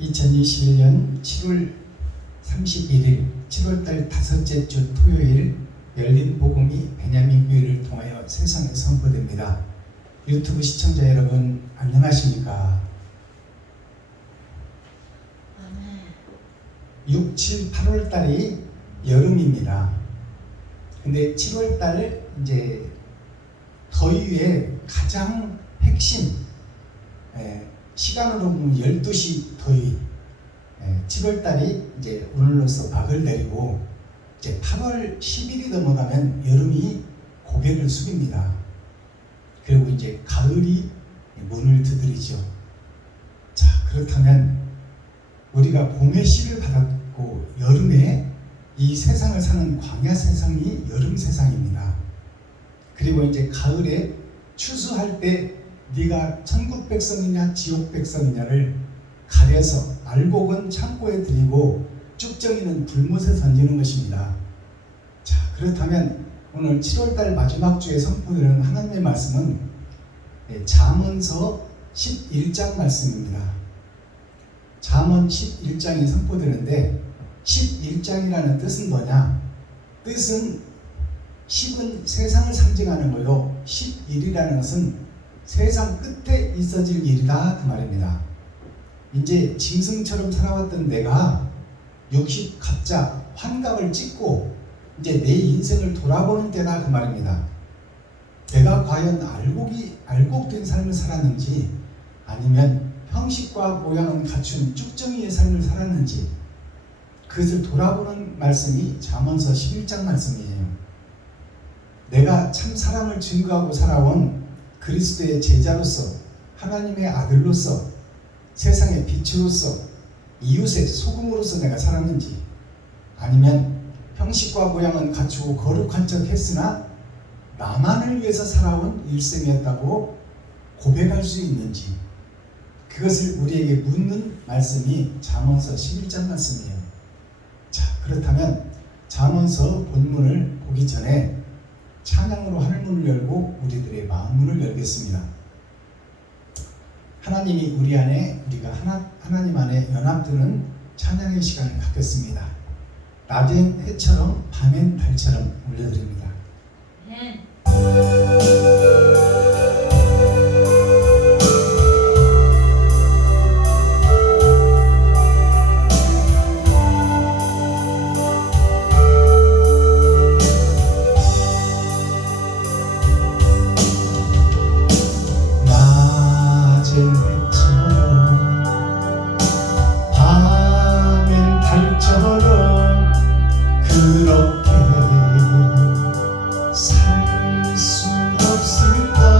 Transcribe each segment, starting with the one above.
2021년 7월 31일 7월달 다섯째 주 토요일 열린 복음이 베냐민 교회를 통하여 세상에 선포됩니다. 유튜브 시청자 여러분 안녕하십니까? 6, 7, 8월 달이 여름입니다. 근데 7월 달 이제 더위의 가장 핵심 시간으로 보면 12시 더위 7월 달이 이제 오늘로서 막을 내리고 이제 8월 10일이 넘어가면 여름이 고개를 숙입니다. 그리고 이제 가을이 문을 두드리죠. 자, 그렇다면 우리가 봄의 씨를 받았고 여름에 이 세상을 사는 광야 세상이 여름 세상입니다. 그리고 이제 가을에 추수할 때 네가 천국 백성이냐 지옥 백성이냐를 가려서 알곡은 창고에 들이고 쭉정이는 불못에 던지는 것입니다. 자, 그렇다면 오늘 7월달 마지막 주에 선포되는 하나님의 말씀은 잠언서 11장 말씀입니다. 잠언 11장이 선포되는데 11장이라는 뜻은 뭐냐? 뜻은 10은 세상을 상징하는 거요 11이라는 것은 세상 끝에 있어질 일이다 그 말입니다. 이제 짐승처럼 살아왔던 내가 60 갑자 환갑을 찍고 이제 내 인생을 돌아보는 때다 그 말입니다. 내가 과연 알곡된 삶을 살았는지 아니면 형식과 모양은 갖춘 쭉정이의 삶을 살았는지 그것을 돌아보는 말씀이 잠언서 11장 말씀이에요. 내가 참 사랑을 증거하고 살아온 그리스도의 제자로서 하나님의 아들로서 세상의 빛으로서 이웃의 소금으로서 내가 살았는지 아니면 형식과 모양은 갖추고 거룩한 척 했으나 나만을 위해서 살아온 일생이었다고 고백할 수 있는지 그것을 우리에게 묻는 말씀이 잠언서 11장 말씀이에요. 자, 그렇다면 잠언서 본문을 보기 전에 찬양으로 하늘문을 열고 우리들의 마음문을 열겠습니다. 하나님이 우리 안에 우리가 하나님 안에 연합되는 찬양의 시간을 갖겠습니다. 낮엔 해처럼 밤엔 달처럼 올려드립니다. 그렇게 살 수 없을까?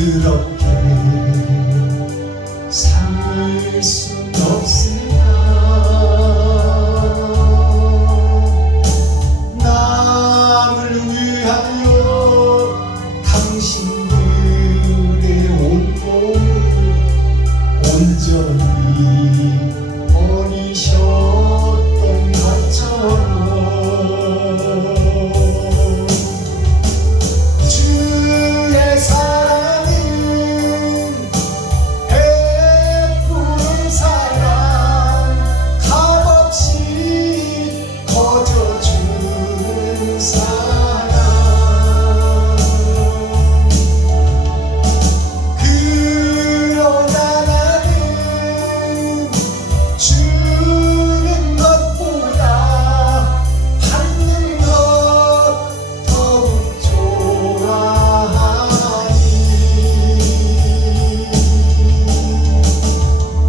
그렇게 삼을 순 없을까? 남을 위하여 당신들의 온몸을 온전히 버리셨던 것처럼 주의 사랑은 베푸는 사랑, 값없이 거저주는 사랑. 그러나 나는 주는 것보다 받는 것 더욱 좋아하니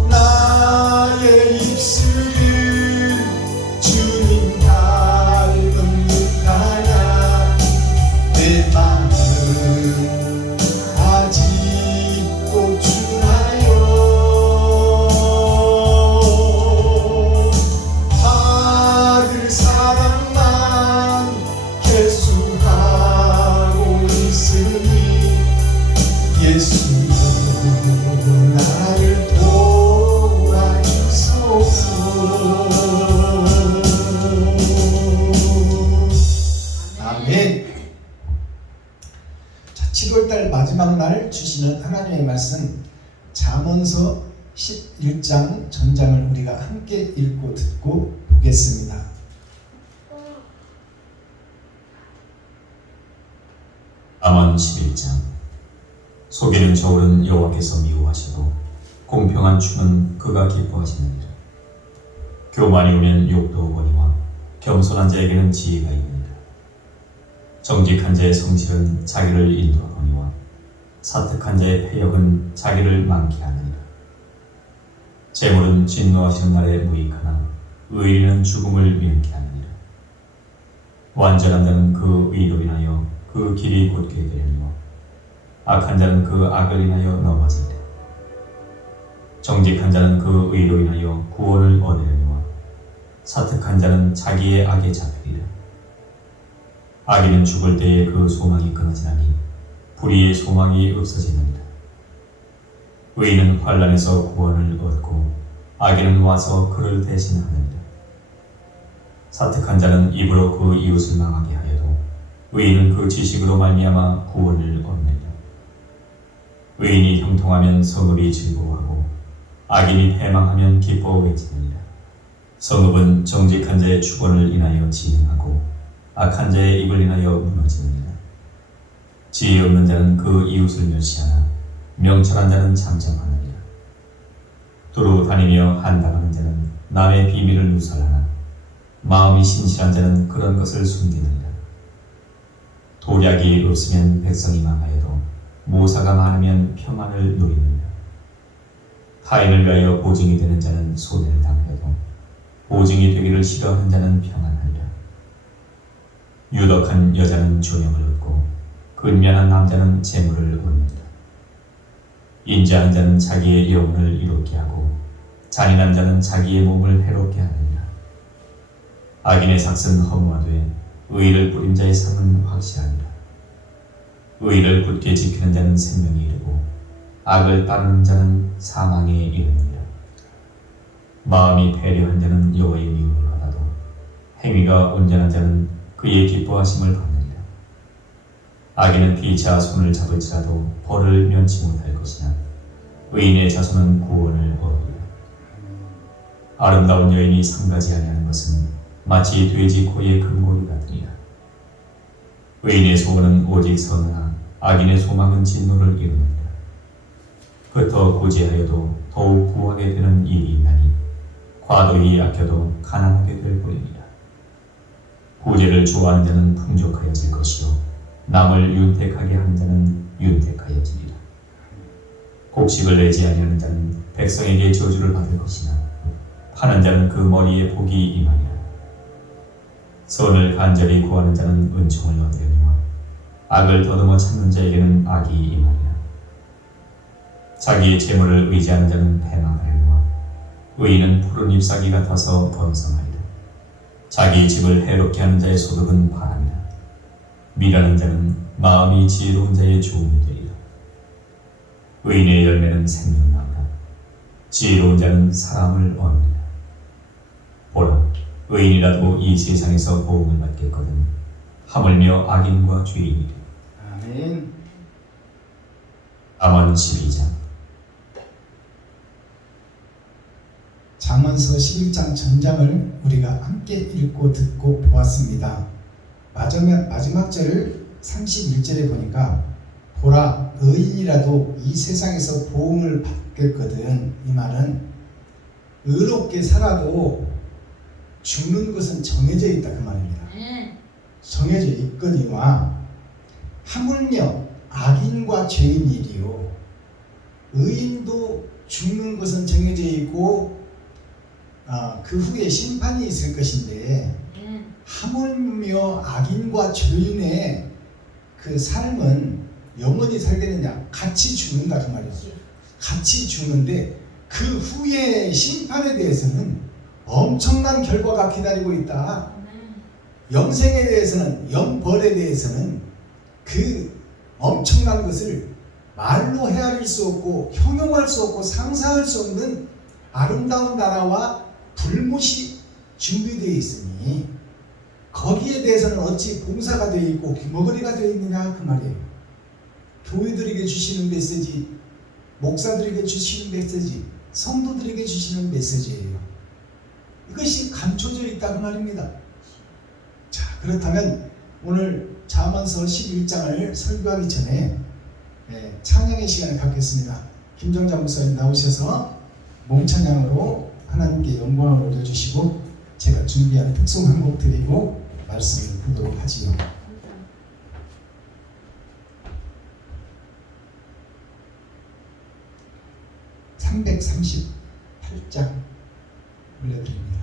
나의 입술을 주님 닮은 듯하나 내 마음은 아직도 주하여 받을 사랑만 계속하고 있으니 예수여 나를 도와주소서. 아멘. 자, 7월달 마지막 날 주시는 하나님의 말씀, 잠언서 11장 전장을 우리가 함께 읽고 듣고 보겠습니다. 잠언 11장. 속이는 저울은 여호와께서 미워하시고 공평한 추는 그가 기뻐하시느니라. 교만이 오면 욕도 오거니와 겸손한 자에게는 지혜가 있느니라. 정직한 자의 성실은 자기를 인도하거니와 사특한 자의 패역은 자기를 망케 하느니라. 재물은 진노하시는 날에 무익하나 의인은 죽음을免케 하느니라. 완전한 자는 그 의로 인하여 그 길이 곧게 되려니와 악한 자는 그 악을 인하여 넘어지리라. 정직한 자는 그 의로 인하여 구원을 얻으려니와 사특한 자는 자기의 악에 잡히리라. 악인은 죽을 때에 그 소망이 끊어지나니 불의의 소망이 없어지느니라. 의인은 환난에서 구원을 얻고 악인은 와서 그를 대신하느니라. 사특한 자는 입으로 그 이웃을 망하게 하여도 의인은 그 지식으로 말미암아 구원을 얻느니라. 의인이 형통하면 성읍이 즐거워하고 악인이 패망하면 기뻐 외치느니라. 성읍은 정직한 자의 축원을 인하여 진흥하고 악한 자의 입을 인하여 무너지느니라. 지혜 없는 자는 그 이웃을 멸시하나 명철한 자는 잠잠하느니라. 두루 다니며 한당하는 자는 남의 비밀을 누설하나 마음이 신실한 자는 그런 것을 숨기느니라. 도략이 없으면 백성이 망하여도 모사가 많으면 평안을 누리느니라. 타인을 위하여 보증이 되는 자는 손해를 당하여도 보증이 되기를 싫어하는 자는 평안하리라. 유덕한 여자는 존영을 얻고 근면한 남자는 재물을 얻느니라. 인자한 자는 자기의 영혼을 이롭게 하고 잔인한 자는 자기의 몸을 해롭게 하느니라. 악인의 삭은 허무하되 의를 뿌린 자의 상은 확실하니라. 의를 굳게 지키는 자는 생명에 이르고 악을 따르는 자는 사망에 이르느니라. 마음이 배려한 자는 여호와의 미움을 받아도 행위가 온전한 자는 그의 기뻐하심을 받느니라. 악인은 피차 손을 잡을지라도 벌을 면치 못할 것이나 의인의 자손은 구원을 얻으리라. 아름다운 여인이 상가지 아니하는 것은 마치 돼지 코의 금고리 같으니라. 의인의 소원은 오직 선하나 악인의 소망은 진노를 이루느니라. 그터 고지하여도 더욱 구하게 되는 일이 있나니 과도히 아껴도 가난하게 될 뿐이니라. 부재를 좋아하는 자는 풍족하여질 것이요 남을 윤택하게 하는 자는 윤택하여지리라. 곡식을 내지 아니하는 자는 백성에게 저주를 받을 것이나 파는 자는 그 머리에 복이 임하리라. 선을 간절히 구하는 자는 은총을 얻으려니와 악을 더듬어 참는 자에게는 악이 임하리라. 자기의 재물을 의지하는 자는 패망하려니와 의인은 푸른 잎사귀 같아서 번성하리라. 자기의 집을 해롭게 하는 자의 소득은 바람이라. 미라는 자는 마음이 지혜로운 자의 주움이 되리라. 의인의 열매는 생명나무라. 지혜로운 자는 사람을 얻으리라. 보라, 의인이라도 이 세상에서 보응을 받겠거든 하물며 악인과 죄인이라. 아멘. 잠언 12장. 잠언서 11장 전장을 우리가 함께 읽고 듣고 보았습니다. 마지막 절 31절에 보니까 보라, 의인이라도 이 세상에서 보응을 받겠거든. 이 말은 의롭게 살아도 죽는 것은 정해져 있다 그 말입니다. 정해져 있거니와 하물며 악인과 죄인이리요. 의인도 죽는 것은 정해져 있고 그 후에 심판이 있을 것인데 하물며 악인과 죄인의 그 삶은 영원히 살겠느냐? 같이 죽는다 그 말이에요. 같이 죽는데 그 후에 심판에 대해서는 엄청난 결과가 기다리고 있다. 영생에 대해서는, 영벌에 대해서는 그 엄청난 것을 말로 헤아릴 수 없고 형용할 수 없고 상상할 수 없는 아름다운 나라와 불못이 준비되어 있으니 거기에 대해서는 어찌 봉사가 되어 있고 귀머거리가 되어 있느냐 그 말이에요. 교회들에게 주시는 메시지, 목사들에게 주시는 메시지, 성도들에게 주시는 메시지예요. 이것이 감춰져 있다 그 말입니다. 자, 그렇다면 오늘 잠언서 11장을 설교하기 전에 찬양의 시간을 갖겠습니다. 김정자 목사님 나오셔서 몽찬양으로 하나님께 영광을 올려주시고 제가 준비한 특송 한 곡 드리고 말씀을 듣도록 하지요. (338장) 올려드립니다.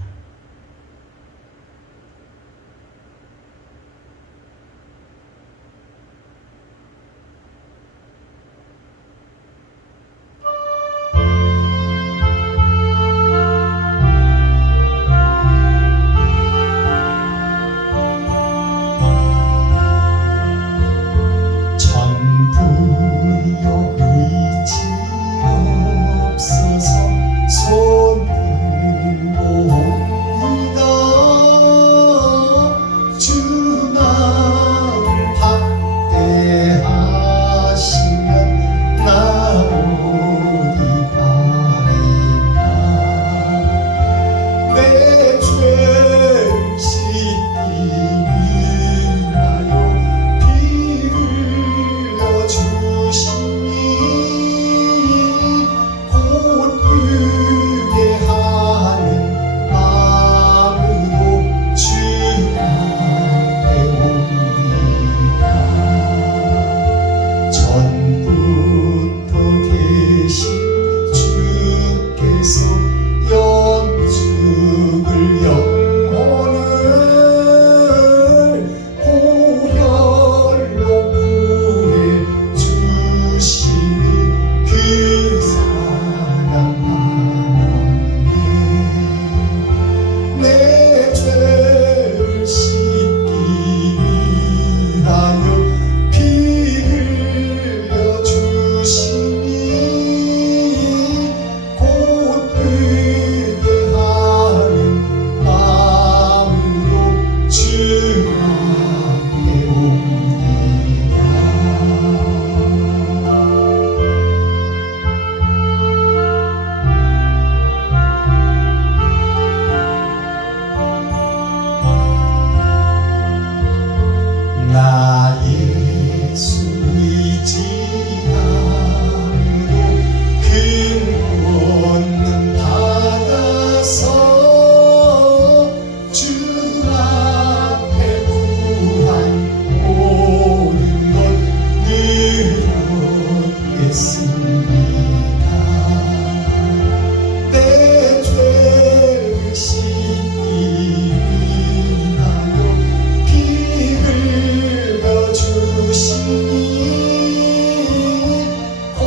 전부여 의지 없어서 손 들고이다. 주 나를 박대하시면 나 어디 가리까. 내 죄를 씻기 위하여 피 흘려 주시니 곧 의게 하는 마음으로 주 앞에 옵니다. 전부터 계신 주께서 영축을 영혼을 보혈로 구해 주시니 그 사랑 하나님 내 죄를 씻기 위하여 피 흘려 주시니 곧 의게 하는 마음으로 주 앞에 옵니다. 나 예수 의지함으로 근원능 받아서 주 앞에 구한 모든 것 늘었겠습니다. 내 죄를 씻기 위하여 피 흘려 주시니 곧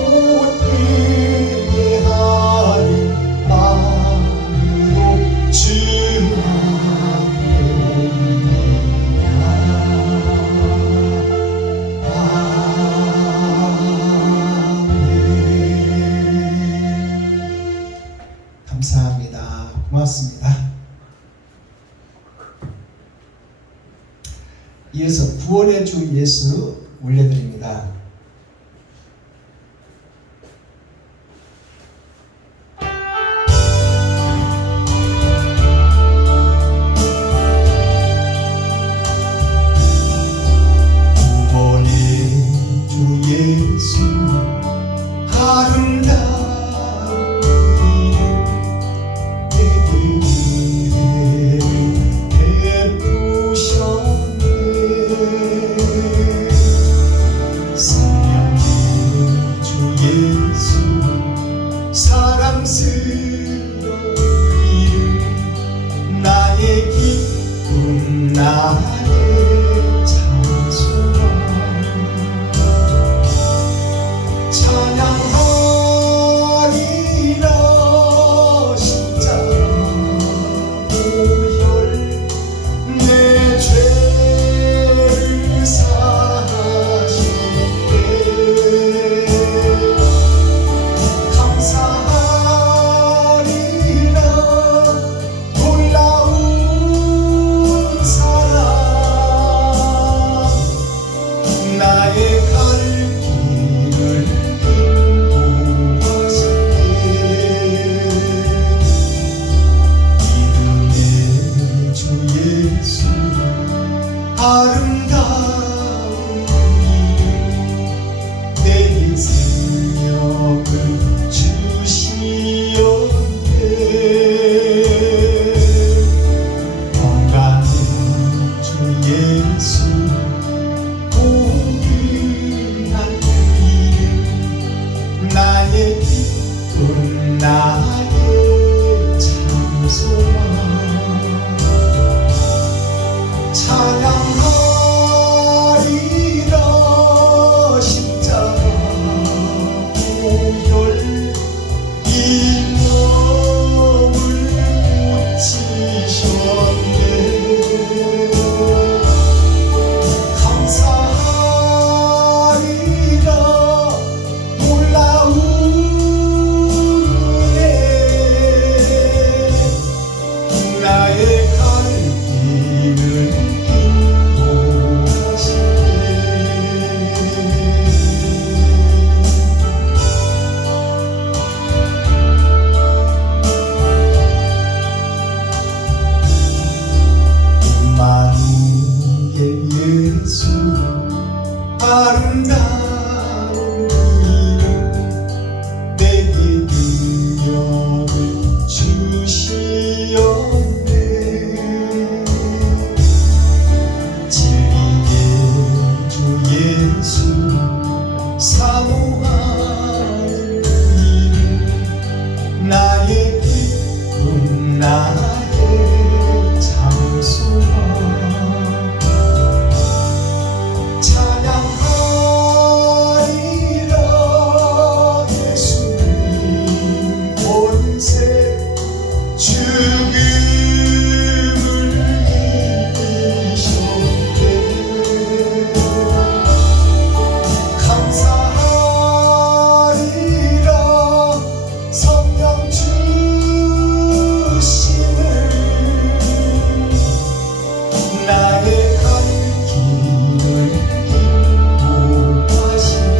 이어서 구원의 주 예수 올려드립니다. 구원의 주 예수 아름다운 이름 내게 베푸셨네. 생명의 주 예수 사랑스러운 이름 나의 기쁨 나의 찬송아 찬양하리라. 십자가 보혈 내 죄를 사하시네. 감사하리라. 놀라운 사랑 나의 갈 길을 인도하시네. 이름의 주 예수 아름다운 이름 내게 생명을 주시었네. 평강의 주 예수 고귀한 이름 나의 기쁨 나의 찬송아 찬양하리라. 십자가 보혈 이 몸을 묻히셨네. 감사하리라. 놀라운 은혜 나의 갈 길을 임마누엘 예수 아름다운 이름 내게 능력을 주시었네. 진리의 주 예수 사모하는 이름 나의 기쁨 나의 찬송아 찬양하리라. 예수님 본세 죽음을 이기셨네. 감사하리라. 성령 주심을 나의 갈 길을 인도하시네.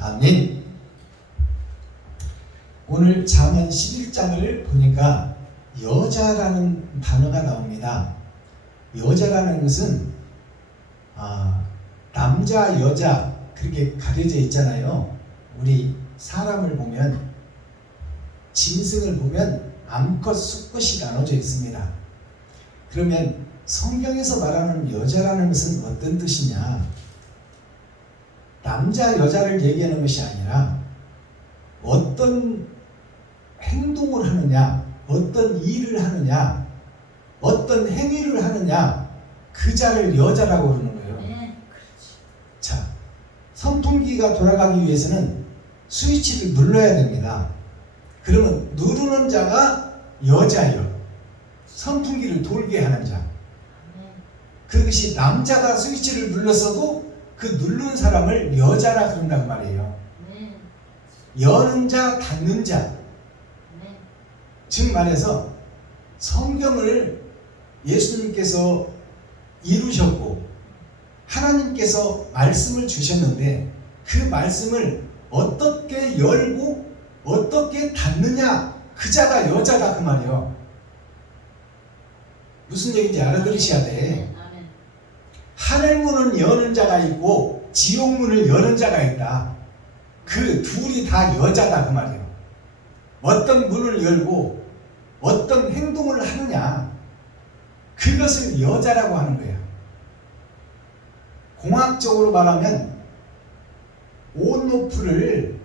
아멘. 오늘 잠언 11장을 보니까 여자라는 단어가 나옵니다. 여자라는 것은 남자 여자 그렇게 가려져 있잖아요. 우리 사람을 보면 짐승을 보면 암컷 수컷이 나눠져 있습니다. 그러면 성경에서 말하는 여자라는 것은 어떤 뜻이냐? 남자 여자를 얘기하는 것이 아니라 어떤 행동을 하느냐, 어떤 일을 하느냐, 어떤 행위를 하느냐, 그 자를 여자라고 그러는 거예요. 자, 선풍기가 돌아가기 위해서는 스위치를 눌러야 됩니다. 그러면 누르는 자가 여자예요. 선풍기를 돌게 하는 자. 그것이 남자가 스위치를 눌렀어도 그 누른 사람을 여자라 그런다고 말이에요. 여는 자, 닫는 자. 즉 말해서 성경을 예수님께서 이루셨고 하나님께서 말씀을 주셨는데 그 말씀을 어떻게 열고 어떻게 닫느냐, 그 자가 여자다 그 말이에요. 무슨 얘기인지 알아들으셔야 돼. 아멘. 하늘문을 여는 자가 있고 지옥문을 여는 자가 있다. 그 둘이 다 여자다 그 말이에요. 어떤 문을 열고 어떤 행동을 하느냐, 그것을 여자라고 하는 거예요. 공학적으로 말하면 온오프를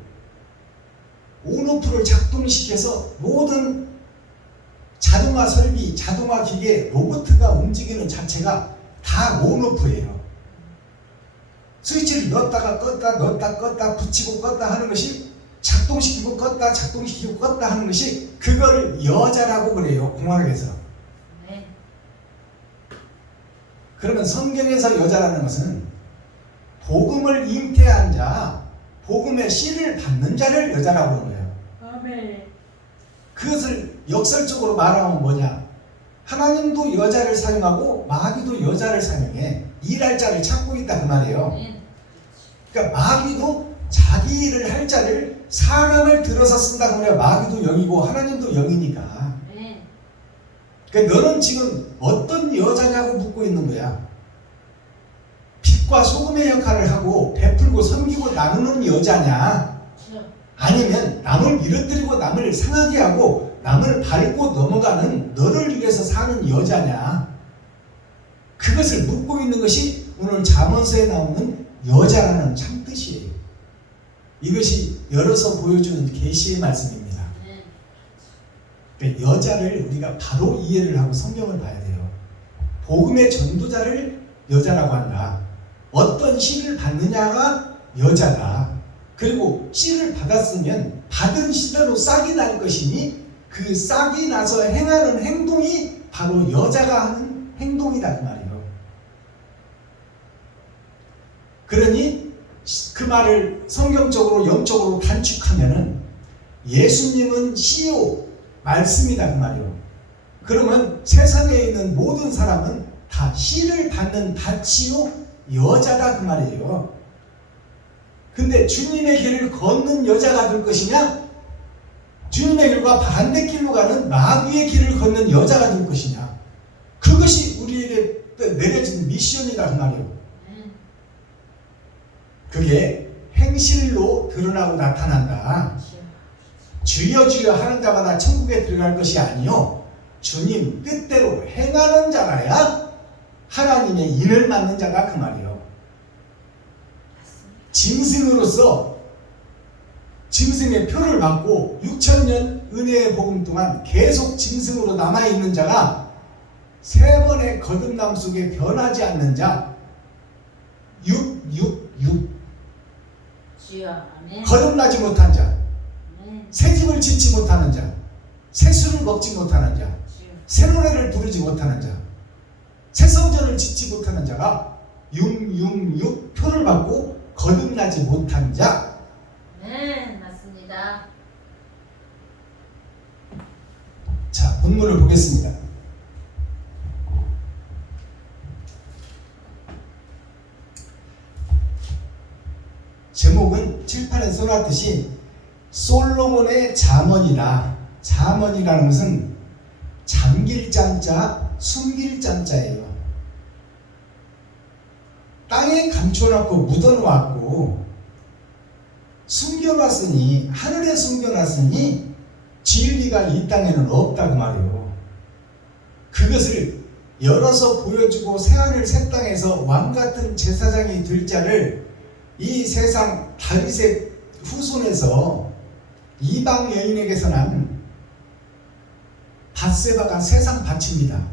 작동시켜서 모든 자동화 설비, 자동화 기계, 로봇가 움직이는 자체가 다 온오프예요. 스위치를 넣었다가 껐다, 넣었다 껐다, 붙이고 껐다 하는 것이, 작동시키고 껐다, 작동시키고 껐다 하는 것이, 그걸 여자라고 그래요, 공학에서. 네. 그러면 성경에서 여자라는 것은 복음을 잉태한 자, 복음의 씨를 받는 자를 여자라고 하는 거예요. 아멘. 그것을 역설적으로 말하면 뭐냐? 하나님도 여자를 사용하고 마귀도 여자를 사용해 일할 자를 찾고 있다 그 말이에요. 아멘. 그러니까 마귀도 자기 일을 할 자를 사람을 들어서 쓴다 그러면 마귀도 영이고 하나님도 영이니까. 아멘. 그러니까 너는 지금 어떤 여자냐고 묻고 있는 거야. 빛과 소금의 역할을 하고 베풀고 섬기고 나누는 여자냐, 아니면 남을 일으뜨리고 남을 상하게 하고 남을 밟고 넘어가는 너를 위해서 사는 여자냐, 그것을 묻고 있는 것이 오늘 잠언서에 나오는 여자라는 참뜻이에요. 이것이 열어서 보여주는 계시의 말씀입니다. 그러니까 여자를 우리가 바로 이해를 하고 성경을 봐야 돼요. 복음의 전도자를 여자라고 한다. 어떤 씨를 받느냐가 여자다. 그리고 씨를 받았으면 받은 씨대로 싹이 날 것이니 그 싹이 나서 행하는 행동이 바로 여자가 하는 행동이다 그 말이에요. 그러니 그 말을 성경적으로 영적으로 단축하면은 예수님은 씨요 말씀이다 그 말이에요. 그러면 세상에 있는 모든 사람은 다 씨를 받는 밭이요 여자다 그 말이에요. 근데 주님의 길을 걷는 여자가 될 것이냐, 주님의 길과 반대길로 가는 마귀의 길을 걷는 여자가 될 것이냐, 그것이 우리에게 내려진 미션이다 그 말이에요. 그게 행실로 드러나고 나타난다. 주여 주여 하는 자마다 천국에 들어갈 것이 아니요 주님 뜻대로 행하는 자라야 하나님의 인을 맡는 자가 그 말이에요. 짐승으로서 짐승의 표를 받고 6,000년 은혜의 복음 동안 계속 짐승으로 남아있는 자가 세 번의 거듭남 속에 변하지 않는 자, 666 주여. 아멘. 거듭나지 못한 자, 아멘. 새 집을 짓지 못하는 자, 새 술을 먹지 못하는 자, 주여. 새 노래를 부르지 못하는 자, 새 성전을 짓지 못하는 자가 666 표를 받고 거듭나지 못한 자. 네, 맞습니다. 자, 본문을 보겠습니다. 제목은 칠판에 써놨듯이 솔로몬의 잠언이다. 잠언이라는 것은 잠길 잠자, 숨길 잠자예요. 땅에 감춰놓고 묻어놓았고 숨겨놨으니, 하늘에 숨겨놨으니 진리가 이 땅에는 없다 그 말이에요. 그것을 열어서 보여주고 새하늘 새 땅에서 왕같은 제사장이 될 자를 이 세상 다윗의 후손에서 이방 여인에게서 난 밧세바가 세상 밭입니다.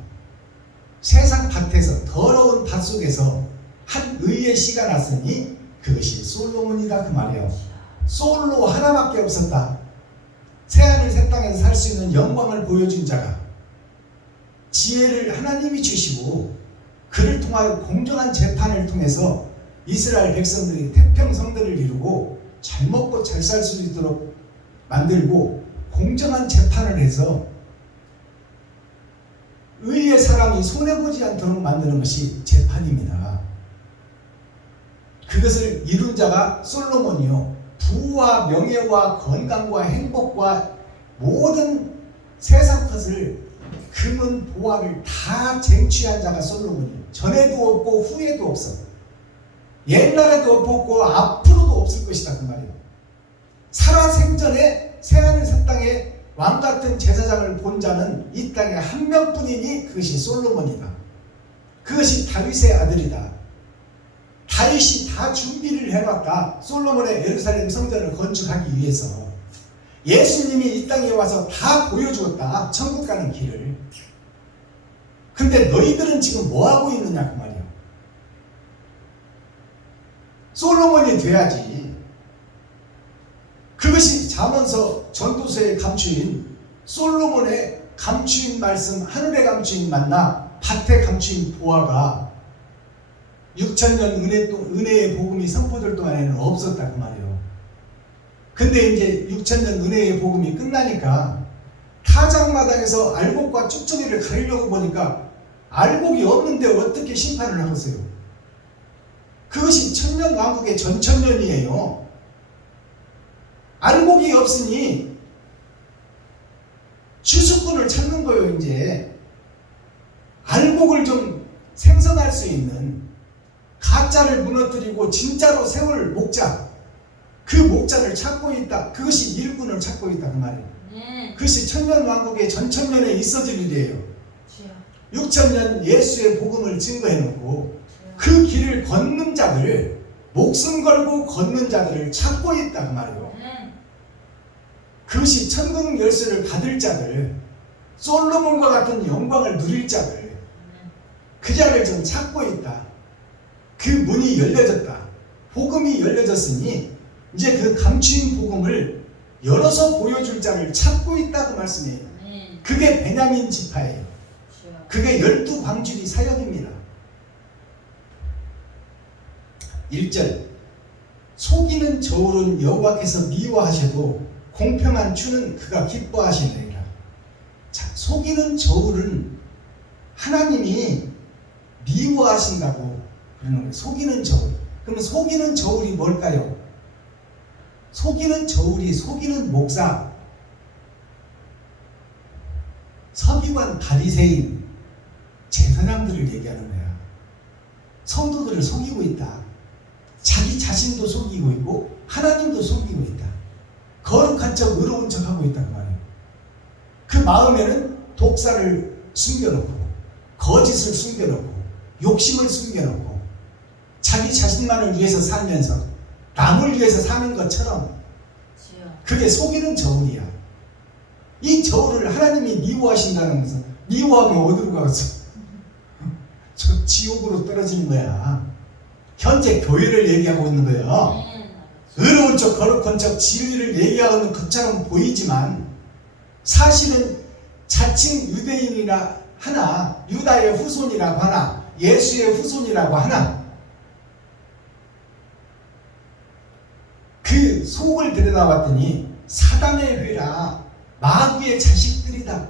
세상 밭에서, 더러운 밭 속에서 한 의의 씨가 났으니 그것이 솔로몬이다 그 말이에요. 솔로 하나밖에 없었다. 새하늘 새 땅에서 살 수 있는 영광을 보여준 자가, 지혜를 하나님이 주시고 그를 통하여 공정한 재판을 통해서 이스라엘 백성들이 태평성대를 이루고 잘 먹고 잘 살 수 있도록 만들고 공정한 재판을 해서 의의 사람이 손해보지 않도록 만드는 것이 재판입니다. 그것을 이룬 자가 솔로몬이요. 부와 명예와 건강과 행복과 모든 세상 것을 금은 보화를 다 쟁취한 자가 솔로몬이에요. 전에도 없고 후에도 없어. 옛날에도 없고 앞으로도 없을 것이다 그 말이에요. 살아생전에 새하늘 새 땅에 왕같은 제사장을 본 자는 이 땅에 한 명뿐이니 그것이 솔로몬이다. 그것이 다윗의 아들이다. 다윗이 다 준비를 해놨다. 솔로몬의 예루살렘 성전을 건축하기 위해서. 예수님이 이 땅에 와서 다 보여주었다. 천국 가는 길을. 근데 너희들은 지금 뭐하고 있느냐 그 말이야. 솔로몬이 돼야지. 그것이 잠언서 전도서에 감추인 솔로몬의 감추인 말씀, 하늘에 감추인 만나, 밭에 감추인 보화가 6,000년 은혜의 복음이 선포될 동안에는 없었다 그 말이에요. 근데 이제 6,000년 은혜의 복음이 끝나니까 타작마당에서 알곡과 쭉정이를 가리려고 보니까 알곡이 없는데 어떻게 심판을 하겠어요? 그것이 천년왕국의 전천년이에요. 알곡이 없으니 추수꾼을 찾는 거예요. 이제 알곡을 좀 생성할 수 있는, 가짜를 무너뜨리고 진짜로 세울 목자, 그 목자를 찾고 있다. 그것이 일꾼을 찾고 있다 그 말이에요. 그것이 천년왕국의 전천년에 있어질 일이에요. 6,000년 예수의 복음을 증거해 놓고 그 길을 걷는 자들, 목숨 걸고 걷는 자들을 찾고 있다 그 말이에요. 그것이 천국 열쇠를 받을 자들, 솔로몬과 같은 영광을 누릴 자들, 그 자를 좀 찾고 있다. 그 문이 열려졌다. 복음이 열려졌으니 이제 그 감추인 복음을 열어서 보여줄 자를 찾고 있다 그 말씀이에요. 그게 베냐민 지파예요. 그게 12광주리 사역입니다. 1절 속이는 저울은 여호와께서 미워하셔도 공평한 추는 그가 기뻐하시느니라. 자, 속이는 저울은 하나님이 미워하신다고 그러는 거예요. 속이는 저울. 그러면 속이는 저울이 뭘까요? 속이는 저울이 속이는 목사, 서기관, 바리새인, 제사장들을 얘기하는 거야. 성도들을 속이고 있다. 자기 자신도 속이고 있고 하나님도 속이고 있다. 거룩한 척 의로운 척 하고 있단 말이에요. 그 마음에는 독사를 숨겨놓고 거짓을 숨겨놓고 욕심을 숨겨놓고 자기 자신만을 위해서 살면서 남을 위해서 사는 것처럼 그게 속이는 저울이야. 이 저울을 하나님이 미워하신다는 것은 미워하면 어디로 가겠어? 저 지옥으로 떨어지는 거야. 현재 교회를 얘기하고 있는 거예요. 의로운 척 거룩한 척 진리를 얘기하는 것처럼 보이지만 사실은 자칭 유대인이라 하나, 유다의 후손이라고 하나, 예수의 후손이라고 하나, 그 속을 들여다봤더니 사단의 회라, 마귀의 자식들이다.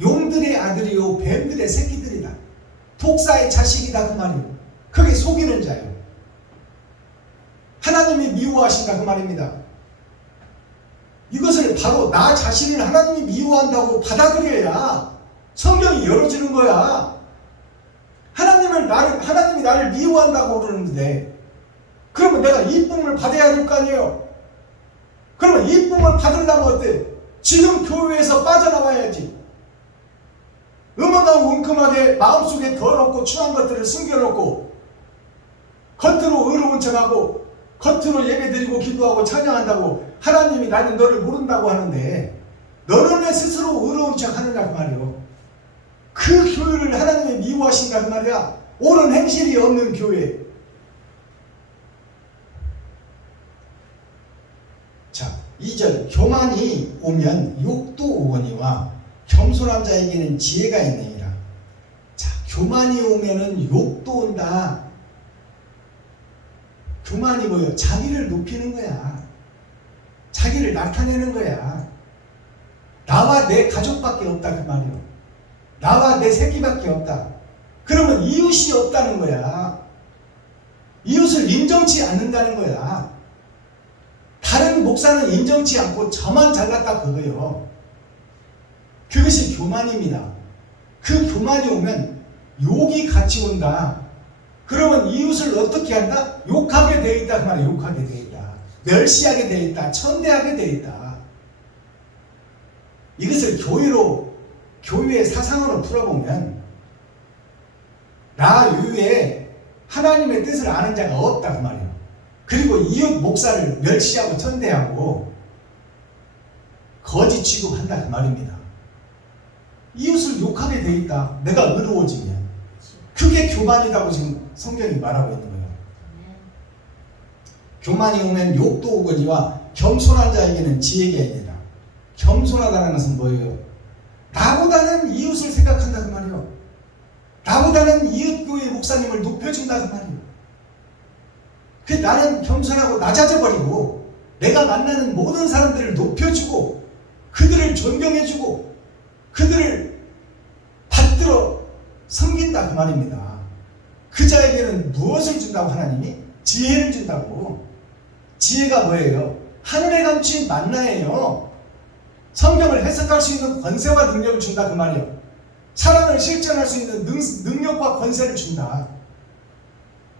용들의 아들이요 뱀들의 새끼들이다. 독사의 자식이다 그 말이에요. 그게 속이는 자예요. 하나님이 미워하신다 그 말입니다. 이것을 바로 나 자신을 하나님이 미워한다고 받아들여야 성경이 열어지는 거야. 하나님이 나를 미워한다고 그러는데 그러면 내가 이쁨을 받아야 될 거 아니에요. 그러면 이쁨을 받으려면 어때? 지금 교회에서 빠져나와야지. 음악하고 웅큼하게 마음속에 더럽고 추한 것들을 숨겨놓고 겉으로 의로운 척하고 겉으로 예배드리고 기도하고 찬양한다고 하나님이 나는 너를 모른다고 하는데 너는 왜 스스로 의로운 척 하느냐 그 말이요. 그 교회를 하나님이 미워하신다 그 말이야. 옳은 행실이 없는 교회. 자, 2절 교만이 오면 욕도 오거니와 겸손한 자에게는 지혜가 있느니라. 자, 교만이 오면은 욕도 온다. 교만이 뭐예요? 자기를 높이는 거야. 자기를 나타내는 거야. 나와 내 가족밖에 없다 그 말이에요. 나와 내 새끼밖에 없다. 그러면 이웃이 없다는 거야. 이웃을 인정치 않는다는 거야. 다른 목사는 인정치 않고 저만 잘났다 그거요. 그것이 교만입니다. 그 교만이 오면 욕이 같이 온다. 그러면 이웃을 어떻게 한다? 욕하게 돼 있다 그 말이야. 욕하게 돼 있다. 멸시하게 돼 있다. 천대하게 돼 있다. 이것을 교회의 사상으로 풀어보면 나 이외에 하나님의 뜻을 아는 자가 없다 그 말이에요. 그리고 이웃 목사를 멸시하고 천대하고 거짓 취급한다 그 말입니다. 이웃을 욕하게 돼 있다. 내가 의로워지면 그게 교만이라고 지금 성경이 말하고 있는 거예요. 교만이 오면 욕도 오거니와 겸손한 자에게는 지혜가 아니라. 겸손하다는 것은 뭐예요? 나보다는 이웃을 생각한다 그 말이에요. 나보다는 이웃교회 목사님을 높여준다 그 말이에요. 그 나는 겸손하고 낮아져버리고 내가 만나는 모든 사람들을 높여주고 그들을 존경해주고 그들을 받들어 섬긴다 그 말입니다. 그 자에게는 무엇을 준다고 하나님이? 지혜를 준다고. 지혜가 뭐예요? 하늘에 감춘 만나예요. 성경을 해석할 수 있는 권세와 능력을 준다 그 말이에요. 사랑을 실천할 수 있는 능력과 권세를 준다.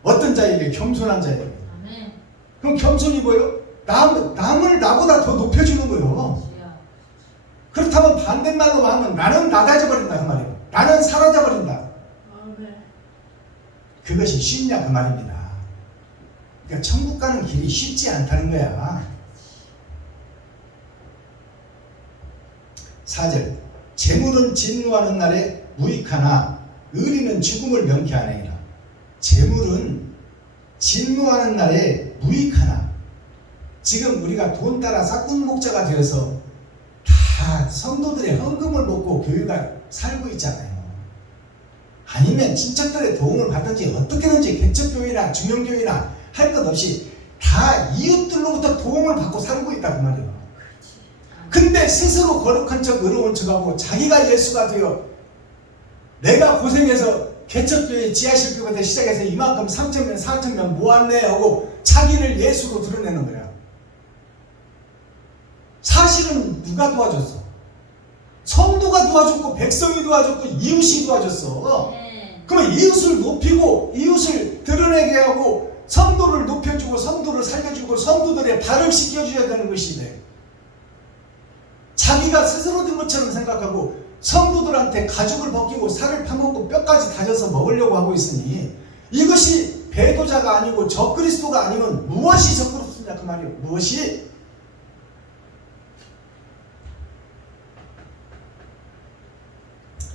어떤 자에게? 겸손한 자에게. 아멘. 그럼 겸손이 뭐예요? 남을 나보다 더 높여주는 거예요. 그렇다면 반대말로 하면 나는 낮아져 버린다 그 말이에요. 나는 사라져 버린다. 아멘. 그것이 쉽냐 그 말입니다. 그러니까 천국 가는 길이 쉽지 않다는 거야. 4절 재물은 진노하는 날에 무익하나 의리는 죽음을 명쾌하느니라. 재물은 진노하는 날에 무익하나. 지금 우리가 돈 따라 싹군 목자가 되어서 다 성도들의 헌금을 먹고 교회가 살고 있잖아요. 아니면 친척들의 도움을 받든지 어떻게든지 개척교회나 중형교회나 할 것 없이 다 이웃들로부터 도움을 받고 살고 있다 그 말이에요. 근데 스스로 거룩한 척 의로운 척하고 자기가 예수가 되어 내가 고생해서 개척교회 지하실교부터 시작해서 이만큼 3,000명 4,000명 모았네 하고 자기를 예수로 드러내는 거야. 사실은 누가 도와줬어? 성도가 도와줬고 백성이 도와줬고 이웃이 도와줬어. 네. 그러면 이웃을 높이고 이웃을 드러내게 하고 성도를 높여주고 성도를 살려주고 성도들의 발을 씻겨줘야 되는 것이 돼. 자기가 스스로 된 것처럼 생각하고 성도들한테 가죽을 벗기고 살을 파먹고 뼈까지 다져서 먹으려고 하고 있으니 이것이 배도자가 아니고 적그리스도가 아니면 무엇이 적그리스도냐 그 말이에요. 무엇이?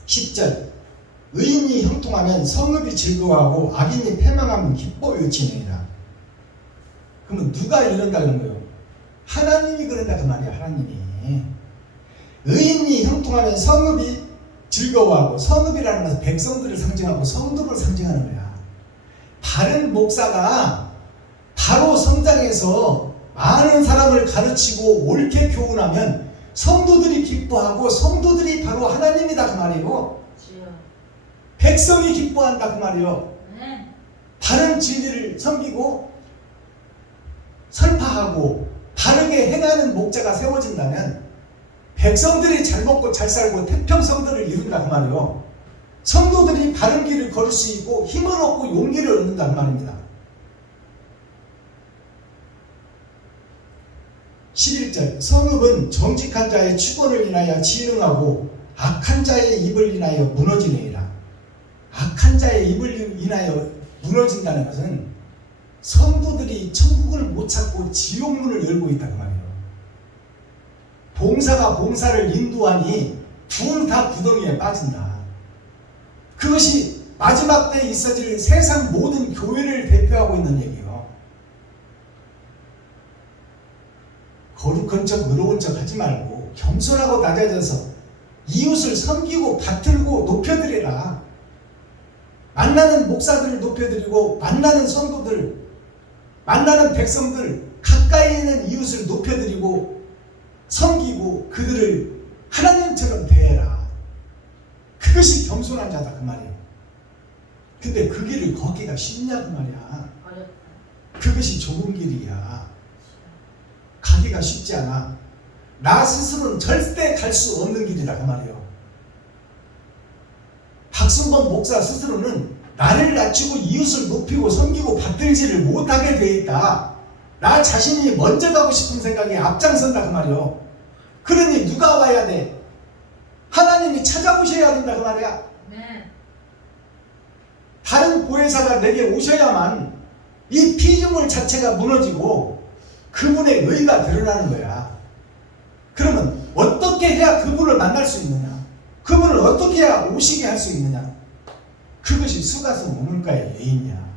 10절 의인이 형통하면 성읍이 즐거워하고 악인이 패망하면 기뻐 외치느니라. 그러면 누가 이런다는 거예요? 하나님이 그런다 그 말이야. 하나님이. 의인이 형통하면 성읍이 즐거워하고, 성읍이라는 것은 백성들을 상징하고 성도를 상징하는 거야. 바른 목사가 바로 성장해서 많은 사람을 가르치고 옳게 교훈하면 성도들이 기뻐하고 성도들이 바로 하나님이다 그 말이에요. 백성이 기뻐한다 그 말이에요. 네. 바른 진리를 섬기고 설파하고 바르게 행하는 목자가 세워진다면 백성들이 잘 먹고 잘 살고 태평성들을 이룬다 그 말이에요. 성도들이 바른 길을 걸을 수 있고 힘을 얻고 용기를 얻는다 그 말입니다. 11절 성읍은 정직한 자의 축원을 인하여 진흥하고 악한 자의 입을 인하여 무너지느니라. 악한 자의 입을 인하여 무너진다는 것은 성도들이 천국을 못 찾고 지옥문을 열고 있다 그 말이에요. 봉사가 봉사를 인도하니 둘 다 구덩이에 빠진다. 그것이 마지막 때에 있어질 세상 모든 교회를 대표하고 있는 얘기예요. 거룩한 척 의로운 척 하지 말고 겸손하고 낮아져서 이웃을 섬기고 받들고 높여드리라. 만나는 목사들을 높여드리고 만나는 성도들, 만나는 백성들, 가까이 있는 이웃을 높여드리고 섬기고 그들을 하나님처럼 대해라. 그것이 겸손한 자다 그 말이에요. 근데 그 길을 걷기가 쉽냐 그 말이야. 어렵다. 그것이 좁은 길이야. 가기가 쉽지 않아. 나 스스로는 절대 갈 수 없는 길이다 그 말이에요. 박순범 목사 스스로는 나를 낮추고 이웃을 높이고 섬기고 받들지를 못하게 돼 있다. 나 자신이 먼저 가고 싶은 생각에 앞장선다 그 말이에요. 그러니 누가 와야 돼? 하나님이 찾아오셔야 된다 그 말이야. 네. 다른 보혜사가 내게 오셔야만 이 피조물 자체가 무너지고 그분의 의가 드러나는 거야. 그러면 어떻게 해야 그분을 만날 수 있느냐? 그분을 어떻게 해야 오시게 할 수 있느냐? 그것이 수가성 우물가의 예인이야.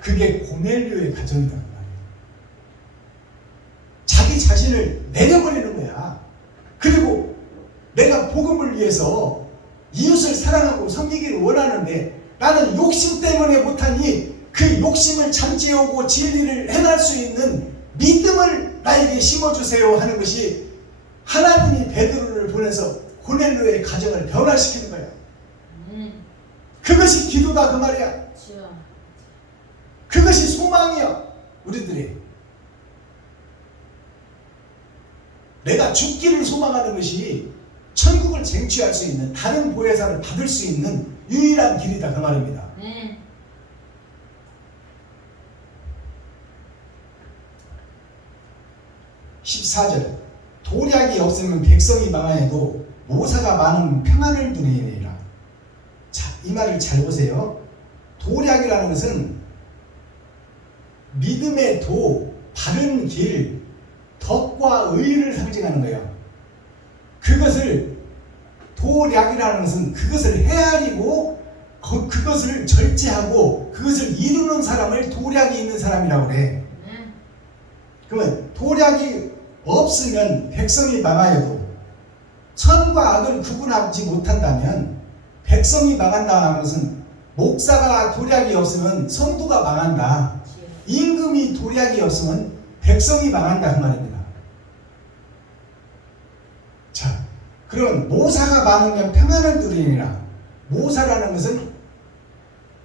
그게 고넬료의 가정이다 그 말이야. 자기 자신을 내려버리는 거야. 그리고 내가 복음을 위해서 이웃을 사랑하고 섬기기를 원하는데 나는 욕심 때문에 못하니 그 욕심을 잠재우고 진리를 해낼 수 있는 믿음을 나에게 심어주세요 하는 것이 하나님이 베드로를 보내서 고넬료의 가정을 변화시키는 거야. 그것이 기도다 그 말이야. 주여. 그것이 소망이야. 우리들이 내가 죽기를 소망하는 것이 천국을 쟁취할 수 있는, 다른 보혜사를 받을 수 있는 유일한 길이다 그 말입니다. 네. 14절 도략이 없으면 백성이 망하여도 모사가 많으면 평안을 누리니라. 자, 이 말을 잘 보세요. 도략이라는 것은 믿음의 도, 바른 길, 덕과 의를 상징하는 거예요. 그것을 도략이라는 것은 그것을 헤아리고 그것을 절제하고 그것을 이루는 사람을 도략이 있는 사람이라고 그래. 그러면 도략이 없으면 백성이 망하여도 선과 악을 구분하지 못한다면 백성이 망한다는 것은 목사가 도략이 없으면 성도가 망한다. 임금이 도략이 없으면 백성이 망한다 그 말입니다. 자, 그럼 모사가 많으면 평안을 누리니라. 모사라는 것은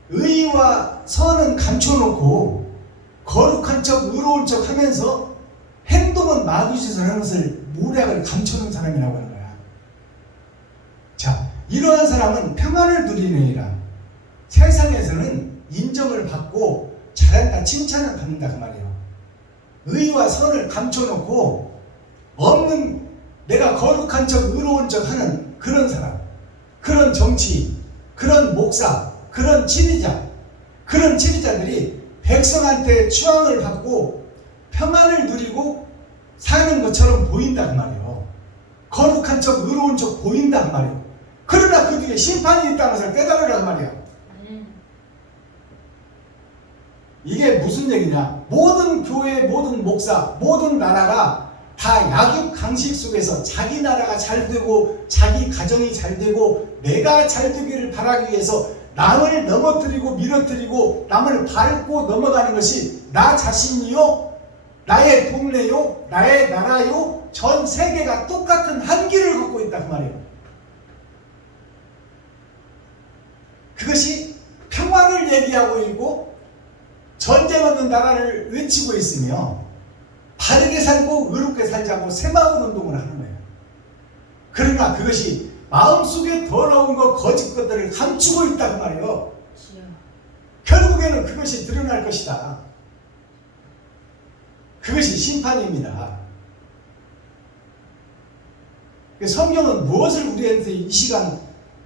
의와 선은 감춰놓고 거룩한 척 의로운 척 하면서 행동은 마귀짓을 하는 것을 모략을 감춰놓은 사람이라고 하는 거야. 자, 이러한 사람은 평안을 누리느니라. 세상에서는 인정을 받고 잘한다 칭찬을 받는다 그 말이에요. 의와 선을 감춰놓고 없는 내가 거룩한 척 의로운 척 하는 그런 사람, 그런 정치, 그런 목사, 그런 지도자, 그런 지도자들이 백성한테 추앙을 받고 평안을 누리고 사는 것처럼 보인다 그 말이에요. 거룩한 척 의로운 척 보인다 그 말이에요. 그러나 그 뒤에 심판이 있다는 것을 깨달으라 그 말이야. 이게 무슨 얘기냐? 모든 교회, 모든 목사, 모든 나라가 다 약육 강식 속에서 자기 나라가 잘 되고 자기 가정이 잘 되고 내가 잘 되기를 바라기 위해서 남을 넘어뜨리고 밀어뜨리고 남을 밟고 넘어가는 것이 나 자신이요, 나의 동네요, 나의 나라요, 전 세계가 똑같은 한 길을 걷고 있다 그 말이에요. 그것이 평화를 얘기하고 있고 전쟁 없는 나라를 외치고 있으며 바르게 살고 의롭게 살자고 새마을 운동을 하는 거예요. 그러나 그것이 마음속에 더러운 것, 거짓 것들을 감추고 있다 그 말이에요. 결국에는 그것이 드러날 것이다. 그것이 심판입니다. 성경은 무엇을 우리한테 이 시간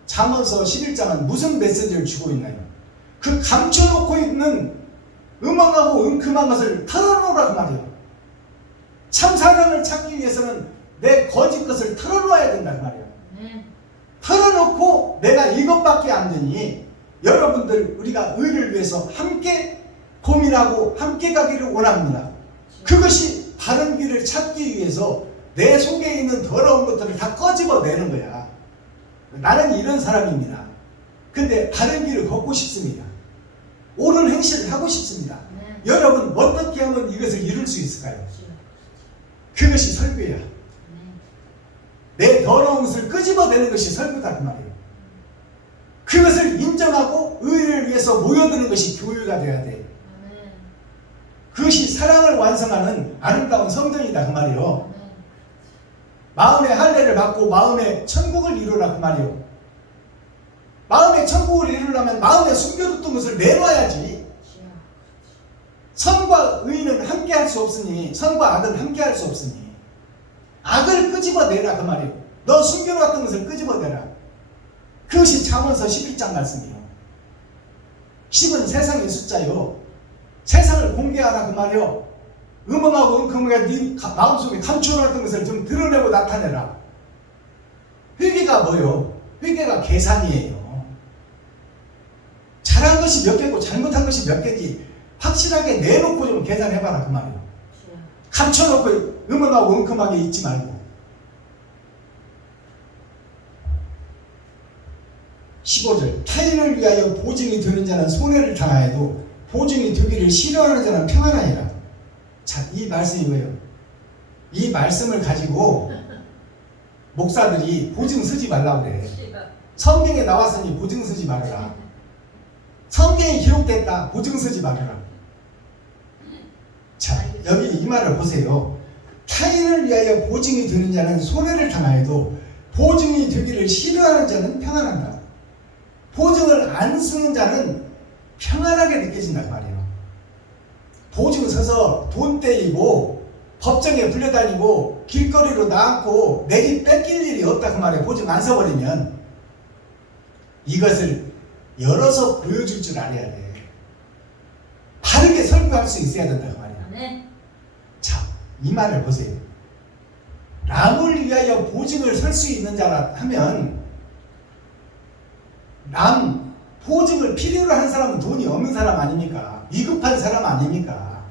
잠언서 11장은 무슨 메시지를 주고 있나요? 그 감춰놓고 있는 음험하고 은큼한 것을 털어놓으라고 말이에요. 참 사랑을 찾기 위해서는 내 거짓 것을 털어놓아야 된다는 말이에요. 털어놓고 내가 이것밖에 안 되니 여러분들 우리가 의를 위해서 함께 고민하고 함께 가기를 원합니다. 그것이 바른 길을 찾기 위해서 내 속에 있는 더러운 것들을 다 꺼집어내는 거야. 나는 이런 사람입니다. 근데 바른 길을 걷고 싶습니다. 옳은 행실을 하고 싶습니다. 여러분 어떻게 하면 이것을 이룰 수 있을까요? 그것이 설교야. 내 더러운 것을 끄집어내는 것이 설교다 그 말이에요. 그것을 인정하고 의를 위해서 모여드는 것이 교회가 돼야 돼. 아멘. 그것이 사랑을 완성하는 아름다운 성전이다 그 말이에요. 아멘. 마음의 할례를 받고 마음의 천국을 이루라 그 말이에요. 마음의 천국을 이루려면 마음에 숨겨뒀던 것을 내놔야지. 주여. 선과 의는 함께 할 수 없으니, 선과 악은 함께 할 수 없으니 악을 끄집어내라 그 말이에요. 너 숨겨놨던 것을 끄집어내라. 그것이 잠언서 11장 말씀이에요. 10은 세상의 숫자요. 세상을 공개하라 그 말이요. 음험하고 은큼하게 네 마음속에 감춰놨던 것을 좀 드러내고 나타내라. 회개가 뭐요? 회개가 계산이에요. 잘한 것이 몇 개고 잘못한 것이 몇 개인지 확실하게 내놓고 좀 계산해봐라 그 말이에요. 주여. 감춰놓고 음험하고 은큼하게 있지 말고. 15절 타인을 위하여 보증이 되는 자는 손해를 당하여도 보증이 되기를 싫어하는 자는 평안하리라. 자, 이 말씀이 뭐예요? 이 말씀을 가지고 목사들이 보증 쓰지 말라고 그래. 주여. 성경에 나왔으니 보증 쓰지 말아라. 성경에 기록됐다. 보증 쓰지 말아라. 자, 여기 이 말을 보세요. 타인을 위하여 보증이 되는 자는 손해를 당하여도 보증이 되기를 싫어하는 자는 평안한다. 보증을 안 쓰는 자는 평안하게 느껴진단 말이에요. 보증 서서 돈 떼이고 법정에 불려다니고 길거리로 나앉고 내 집 뺏길 일이 없다 그 말이에요. 보증 안 써버리면. 이것을 열어서 보여줄 줄 알아야 돼. 바르게 설교할 수 있어야 된다 그 말이에요. 아멘. 자, 이 말을 보세요. 남을 위하여 보증을 설 수 있는 자라 하면 남 보증을 필요로 한 사람은 돈이 없는 사람 아닙니까? 위급한 사람 아닙니까?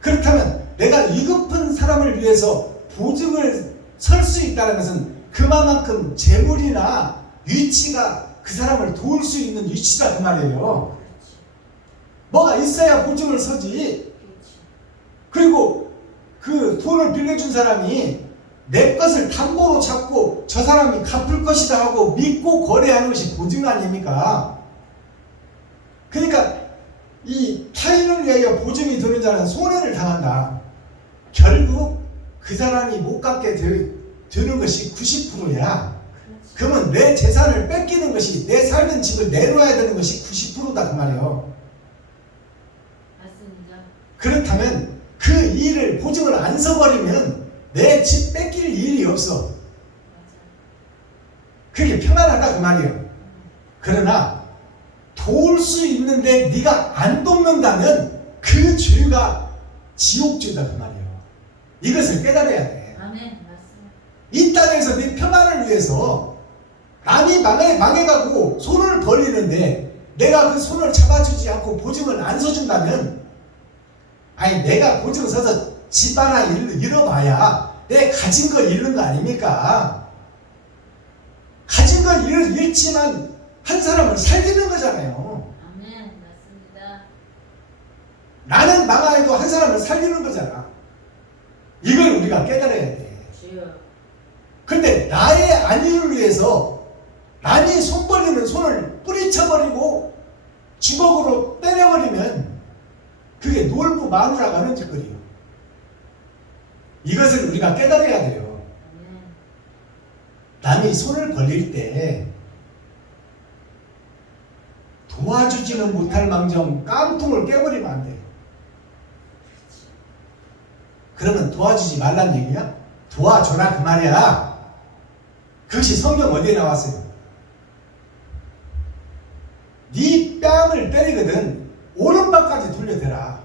그렇다면 내가 위급한 사람을 위해서 보증을 설 수 있다는 것은 그만큼 재물이나 위치가 그 사람을 도울 수 있는 위치다 그 말이에요. 뭐가 있어야 보증을 서지. 그리고 그 돈을 빌려준 사람이 내 것을 담보로 잡고 저 사람이 갚을 것이다 하고 믿고 거래하는 것이 보증 아닙니까? 그러니까 이 타인을 위하여 보증이 되는 자는 손해를 당한다. 결국 그 사람이 못 갚게 되는 것이 90%야. 그러면 내 재산을 뺏기는 것이, 내 살던 집을 내놓아야 되는 것이 90%다 그 말이에요. 맞습니다. 그렇다면 그 일을 보증을 안 서버리면 내 집 뺏길 일이 없어. 맞아. 그게 평안하다 그 말이에요. 그러나 도울 수 있는데 네가 안 돕는다면 그 죄가 지옥죄다 그 말이에요. 이것을 깨달아야 돼. 아멘. 맞습니다. 이 땅에서 네 평안을 위해서 남이 망해가고 손을 벌리는데 내가 그 손을 잡아주지 않고 보증을 안 서준다면, 아니 내가 보증 서서 집 하나 잃어봐야 내 가진 거 잃는 거 아닙니까? 가진 거 잃지만 한 사람을 살리는 거잖아요. 아멘. 맞습니다. 나는 망하여도 한 사람을 살리는 거잖아. 이걸 우리가 깨달아야 돼. 주여. 근데 나의 안위를 위해서 남이 손 벌리는 손을 뿌리쳐버리고 주걱으로 때려버리면 그게 놀부 마누라가 하는 짓거리예요. 이것을 우리가 깨달아야 돼요. 아멘. 남이 손을 벌릴 때 도와주지는 못할 망정 깡통을 깨버리면 안 돼. 그러면 도와주지 말란 얘기야? 도와줘라 그 말이야. 그것이 성경 어디에 나왔어요? 네 뺨을 때리거든 오른발까지 돌려대라.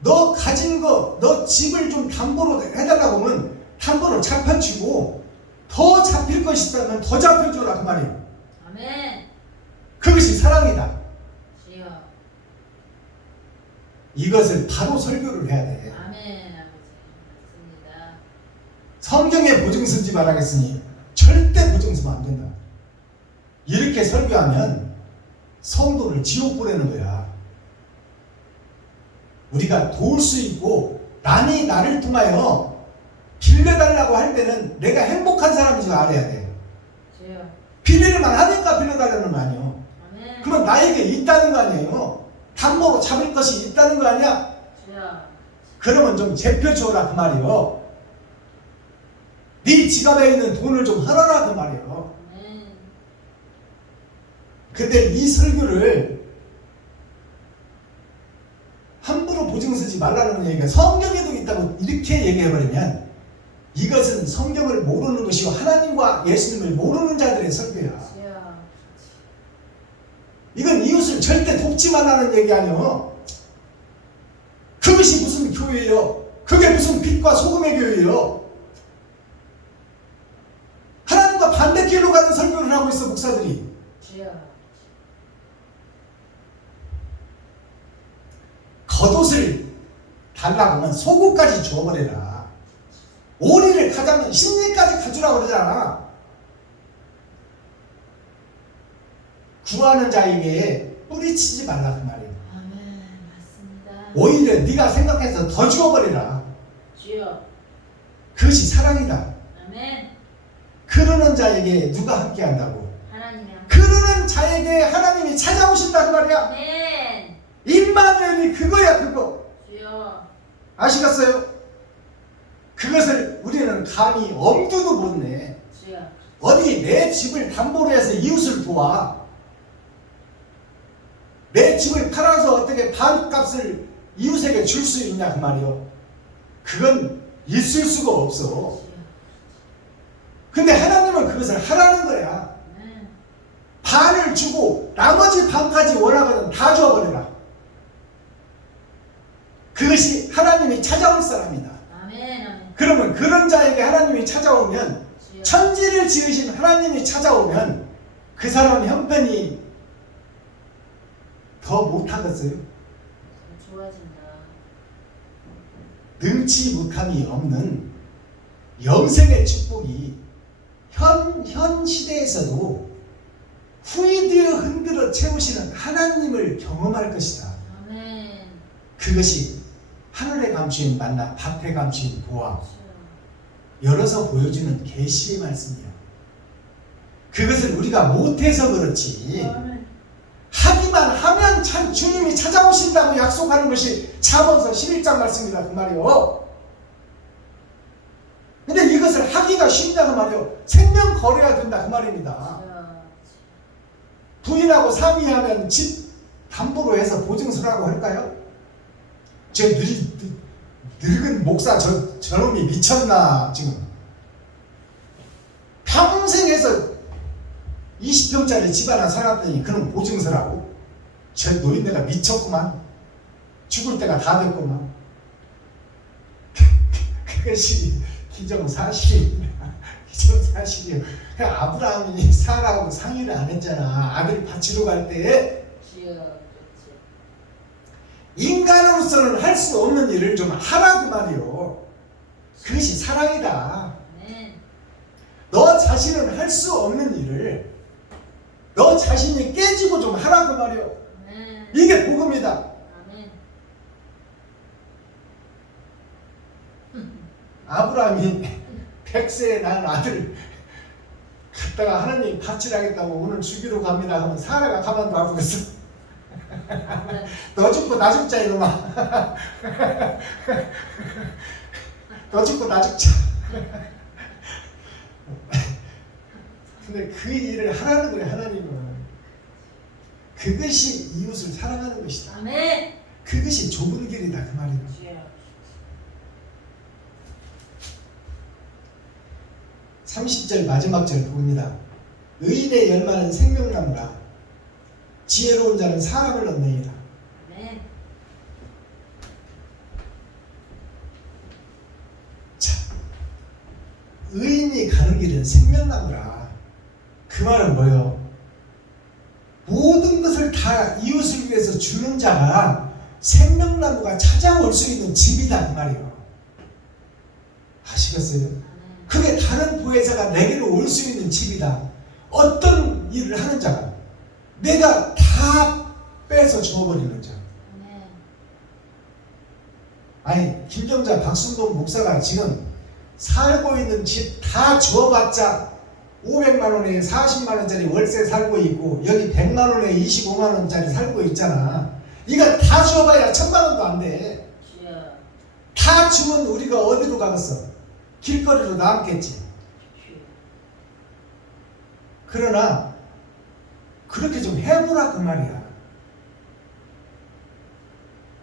너 가진 거, 너 집을 좀 담보로 해달라고 하면 담보로 잡혀주고 더 잡힐 것이 있다면 더 잡혀줘라 그 말이에요. 아멘. 그것이 사랑이다. 주여. 이것을 바로 설교를 해야 돼. 아멘. 아버지. 맞습니다. 성경에 보증 쓰지 말라겠으니 절대 보증 쓰면 안 된다. 이렇게 설교하면 성도를 지옥 보내는 거야. 우리가 도울 수 있고 남이 나를 통하여 빌려달라고 할 때는 내가 행복한 사람인 줄 알아야 돼. 주여. 빌리만 하니까 빌려달라는 거 아니에요. 아멘. 그러면 나에게 있다는 거 아니에요. 담보로 잡을 것이 있다는 거 아니야. 주여. 그러면 좀 제표 주어라 그 말이요. 네 지갑에 있는 돈을 좀 헐어라 그 말이요. 아멘. 근데 이 설교를 함부로 보증 쓰지 말라는 얘기가 성경에도 있다고 이렇게 얘기해버리면 이것은 성경을 모르는 것이고 하나님과 예수님을 모르는 자들의 설교야. 주여. 이건 이웃을 절대 돕지 말라는 얘기 아니요. 그것이 무슨 교회예요? 그게 무슨 빛과 소금의 교회예요? 하나님과 반대길로 가는 설교를 하고 있어 목사들이. 주여. 겉옷을 달라고 하면 속옷까지 주어버려라. 오리를 가자면 심리까지 가주라고 그러잖아. 구하는 자에게 뿌리치지 말라 그 말이에요. 아멘. 맞습니다. 오히려 네가 생각해서 더 주어버리라. 주여. 그것이 사랑이다. 아멘. 그러는 자에게 누가 함께한다고? 하나님이 함께. 그러는 자에게 하나님이 찾아오신다 그 말이야. 아멘. 임마누엘이 그거야 그거. 주여. 아시겠어요? 그것을 우리는 감히 엄두도 못 내. 주여. 어디 내 집을 담보로 해서 이웃을 도와. 내 집을 팔아서 어떻게 반값을 이웃에게 줄 수 있냐 그 말이요. 그건 있을 수가 없어. 주여. 근데 하나님은 그것을 하라는 거야. 아멘. 반을 주고 나머지 반까지 원하거든 다 줘버려라. 그것이 하나님이 찾아올 사람이다. 아멘. 아멘. 그러면 그런 자에게 하나님이 찾아오면, 주여. 천지를 지으신 하나님이 찾아오면 그 사람 형편이 더 못하겠어요? 더 좋아진다. 능치 못함이 없는 영생의 축복이 현 시대에서도 후이디어 흔들어 채우시는 하나님을 경험할 것이다. 아멘. 그것이 하늘에 감추인 만나, 밭에 감추인 보화, 주여. 열어서 보여주는 계시의 말씀이야. 그것을 우리가 못해서 그렇지, 아멘. 하기만 하면 참 주님이 찾아오신다고 약속하는 것이 잠언서 11장 말씀이다 그 말이요. 근데 이것을 하기가 쉽다 그 말이요. 생명 걸어야 된다 그 말입니다. 주여. 부인하고 상의하면 집 담보로 해서 보증서라고 할까요? 저 늙은 목사 저놈이 미쳤나 지금. 평생 해서 20평짜리 집 하나 살았더니 그놈 보증서라고? 저 노인네가 미쳤구만. 죽을 때가 다 됐구만. 그것이 기정사실이야. 기정사실이야. 아브라함이 사라하고 상의를 안 했잖아. 아들 바치러 갈 때. 주여. 그렇지. 인간으로서는 할 수 없는 일을 좀 하라 그 말이요. 그것이 사랑이다. 아멘. 너 자신은 할 수 없는 일을 너 자신이 깨지고 좀 하라 그 말이요. 아멘. 이게 복음이다. 아멘. 아브라함이 100세에 낳은 아들 갖다가 하나님 바치라겠다고 오늘 죽이러 갑니다 하면 사라가 가만 놔두겠어. 너 죽고 나 죽자 이놈아. 너 죽고 나 죽자. 근데 그 일을 하라는 거예요 하나님은. 그것이 이웃을 사랑하는 것이다. 아멘. 그것이 좁은 길이다 그 말이에요. 주여. 30절 마지막 절 봅니다. 의인의 열매는 생명나무라 지혜로운 자는 사람을 얻느니라. 아멘. 자, 의인이 가는 길은 생명나무라. 그 말은 뭐예요? 모든 것을 다 이웃을 위해서 주는 자가 생명나무가 찾아올 수 있는 집이다 그 말이에요. 아시겠어요? 아멘. 그게 다른 보혜사가 내게로 올 수 있는 집이다. 어떤 일을 하는 자가 내가 다 빼서 주어버리는 자. 아멘. 아니 김정자 박순동 목사가 지금 살고 있는 집 다 주어봤자 500만 원에 40만 원짜리 월세 살고 있고 여기 100만 원에 25만 원짜리 살고 있잖아. 이거 다 주어봐야 1000만 원도 안 돼. 주여. 다 주면 우리가 어디로 가겠어? 길거리로 나왔겠지. 주여. 그러나 그렇게 좀 해보라 그 말이야.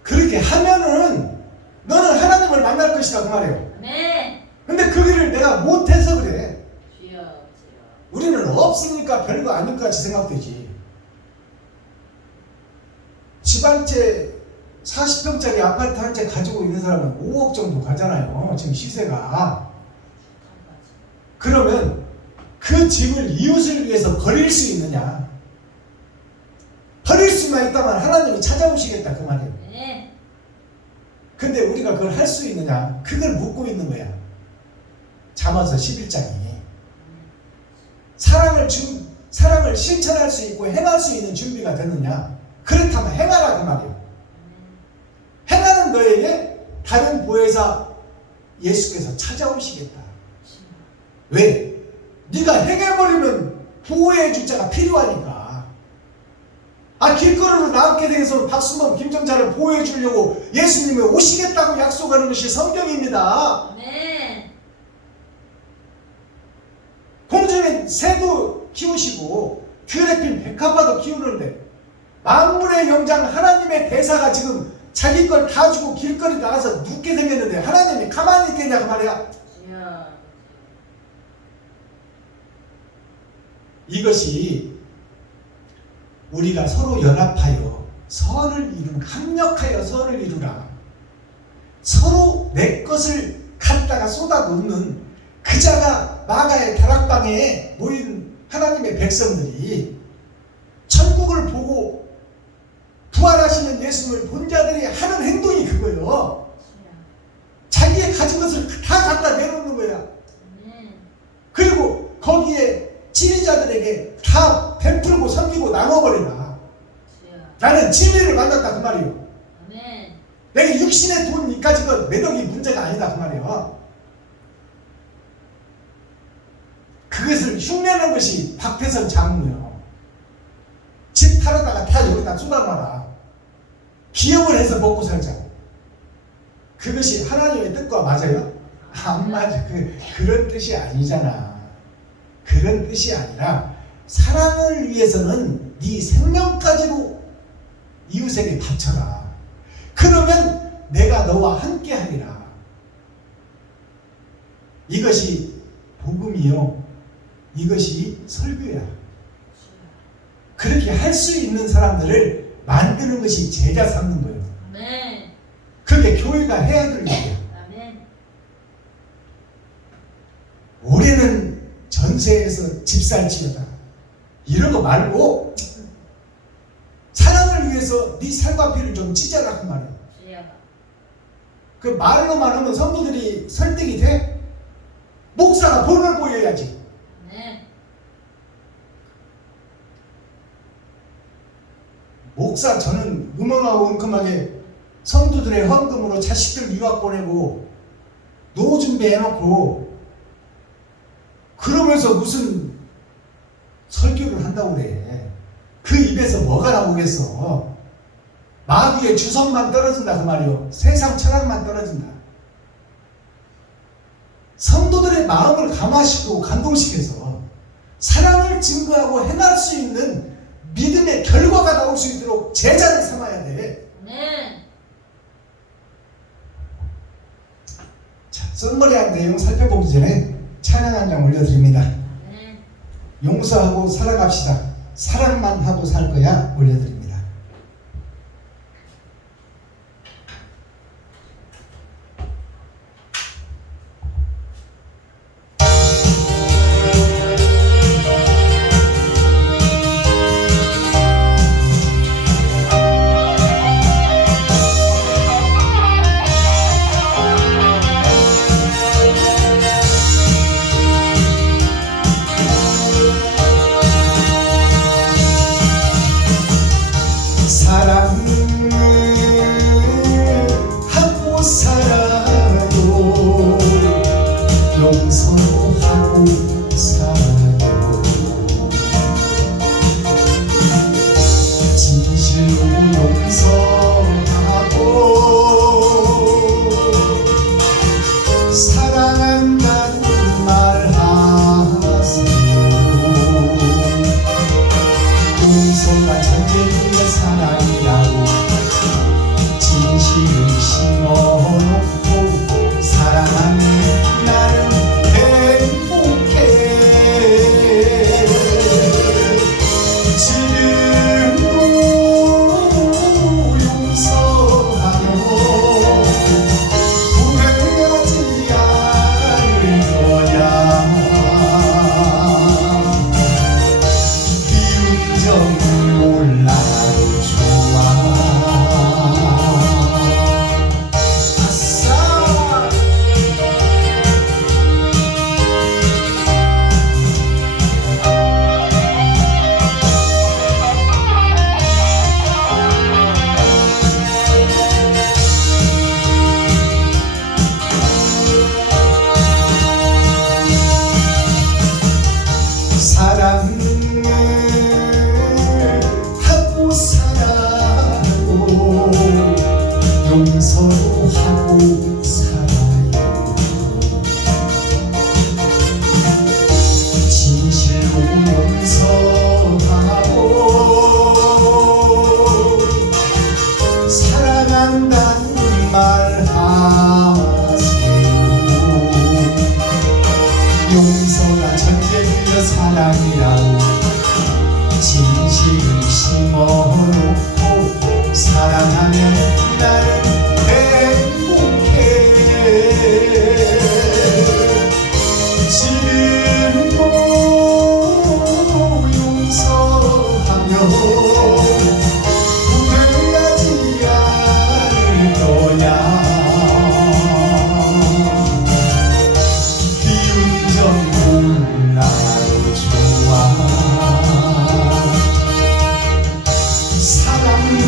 그렇게 하면은 너는 하나님을 만날 것이다 그 말이에요. 아멘. 근데 그 길을 내가 못해서 그래. 주여. 주여. 우리는 없으니까 별거 아닐까 같이 생각되지. 집 한 채 40평짜리 아파트 한 채 가지고 있는 사람은 5억 정도 가잖아요. 지금 시세가. 그러면 그 집을 이웃을 위해서 버릴 수 있느냐? 버릴 수만 있다면 하나님이 찾아오시겠다 그 말이에요. 네. 근데 우리가 그걸 할 수 있느냐? 그걸 묻고 있는 거야. 잠언서 11장이 사랑을 실천할 수 있고 행할 수 있는 준비가 됐느냐? 그렇다면 행하라 그 말이에요. 행하는 너에게 다른 보혜사 예수께서 찾아오시겠다. 왜? 네가 행해버리면 보호해 줄 자가 필요하니까. 길거리로 나가게 돼서 박수범, 김정자를 보호해 주려고 예수님이 오시겠다고 약속하는 것이 성경입니다. 아멘. 공중에 새도 키우시고 들에 핀 백합화도 키우는데 만물의 영장 하나님의 대사가 지금 자기 걸 다 주고 길거리 나가서 눕게 생겼는데 하나님이 가만히 있겠냐 그 말이야. 주여. 이것이 우리가 서로 연합하여 선을 이루는, 합력하여 선을 이루라. 서로 내 것을 갖다가 쏟아놓는 그 자가 마가의 다락방에 모인 하나님의 백성들이 천국을 보고 부활하시는 예수님을 본 자들이 하는 행동이 그거예요. 자기의 가진 것을 다 갖다 내놓는 거야. 그리고 거기에 진리자들에게 다 베풀고 섬기고 나눠버리라. 나는 진리를 만났다 그 말이에요. 내가 육신의 돈 이까지 것 매덕이 문제가 아니다 그 말이에요. 그것을 흉내내는 것이 박태선 장로요. 집 팔아다가 다 여기다 쏟아놔라. 기업을 해서 먹고 살자고. 그것이 하나님의 뜻과 맞아요? 안 맞아. 그런 뜻이 아니잖아. 그런 뜻이 아니라 사랑을 위해서는 네 생명까지도 이웃에게 바쳐라. 그러면 내가 너와 함께 하리라. 이것이 복음이요. 이것이 설교야. 그렇게 할 수 있는 사람들을 만드는 것이 제자 삼는 거예요. 그게 교회가 해야 될 일이야. 올해는 전세에서 집 살지어다. 이런 거 말고 사랑을 위해서 네 살과 피를 좀 찢어라 그 말이야. 그 말로만 하면 성도들이 설득이 돼? 목사가 본을 보여야지. 목사 저는 음험하고 은큼하게 성도들의 헌금으로 자식들 유학 보내고 노후 준비해놓고 그러면서 무슨 설교를 한다고 그래. 그 입에서 뭐가 나오겠어. 마귀의 주성만 떨어진다 그 말이요. 세상 철학만 떨어진다. 성도들의 마음을 감화시키고 감동시켜서 사랑을 증거하고 행할 수 있는 믿음의 결과가 나올 수 있도록 제자를 삼아야 돼. 자, 썸머리한 내용 살펴보기 전에 찬양 한 장 올려드립니다. 용서하고 살아갑시다. 사랑만 하고 살 거야 올려드립니다.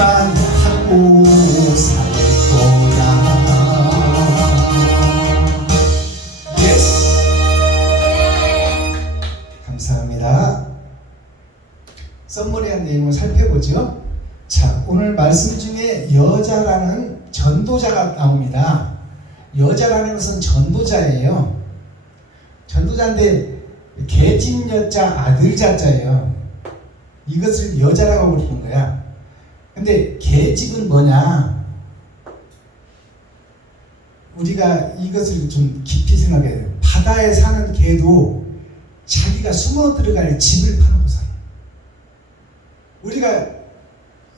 일만 하고 살 거야. 예스. 감사합니다. 썸머리한 내용을 살펴보죠. 자, 오늘 말씀 중에 여자라는 전도자가 나옵니다. 여자라는 것은 전도자예요. 전도자인데 계집 여자 아들 자자예요. 이것을 여자라고 부르는 거야. 근데 계집은 뭐냐? 우리가 이것을 좀 깊이 생각해야 돼요. 바다에 사는 개도 자기가 숨어 들어갈 집을 파놓고 살아. 우리가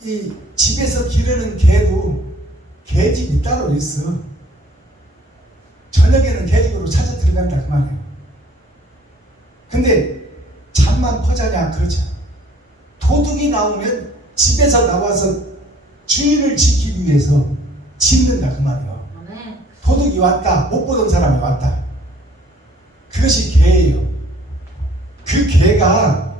이 집에서 기르는 개도 개집이 따로 있어. 저녁에는 개집으로 찾아 들어간다 그 말이에요. 근데 잠만 퍼자냐? 그렇지 않아. 도둑이 나오면 집에서 나와서 주인을 지키기 위해서 짖는다 그 말이에요. 도둑이 왔다, 못 보던 사람이 왔다. 그것이 개예요. 그 개가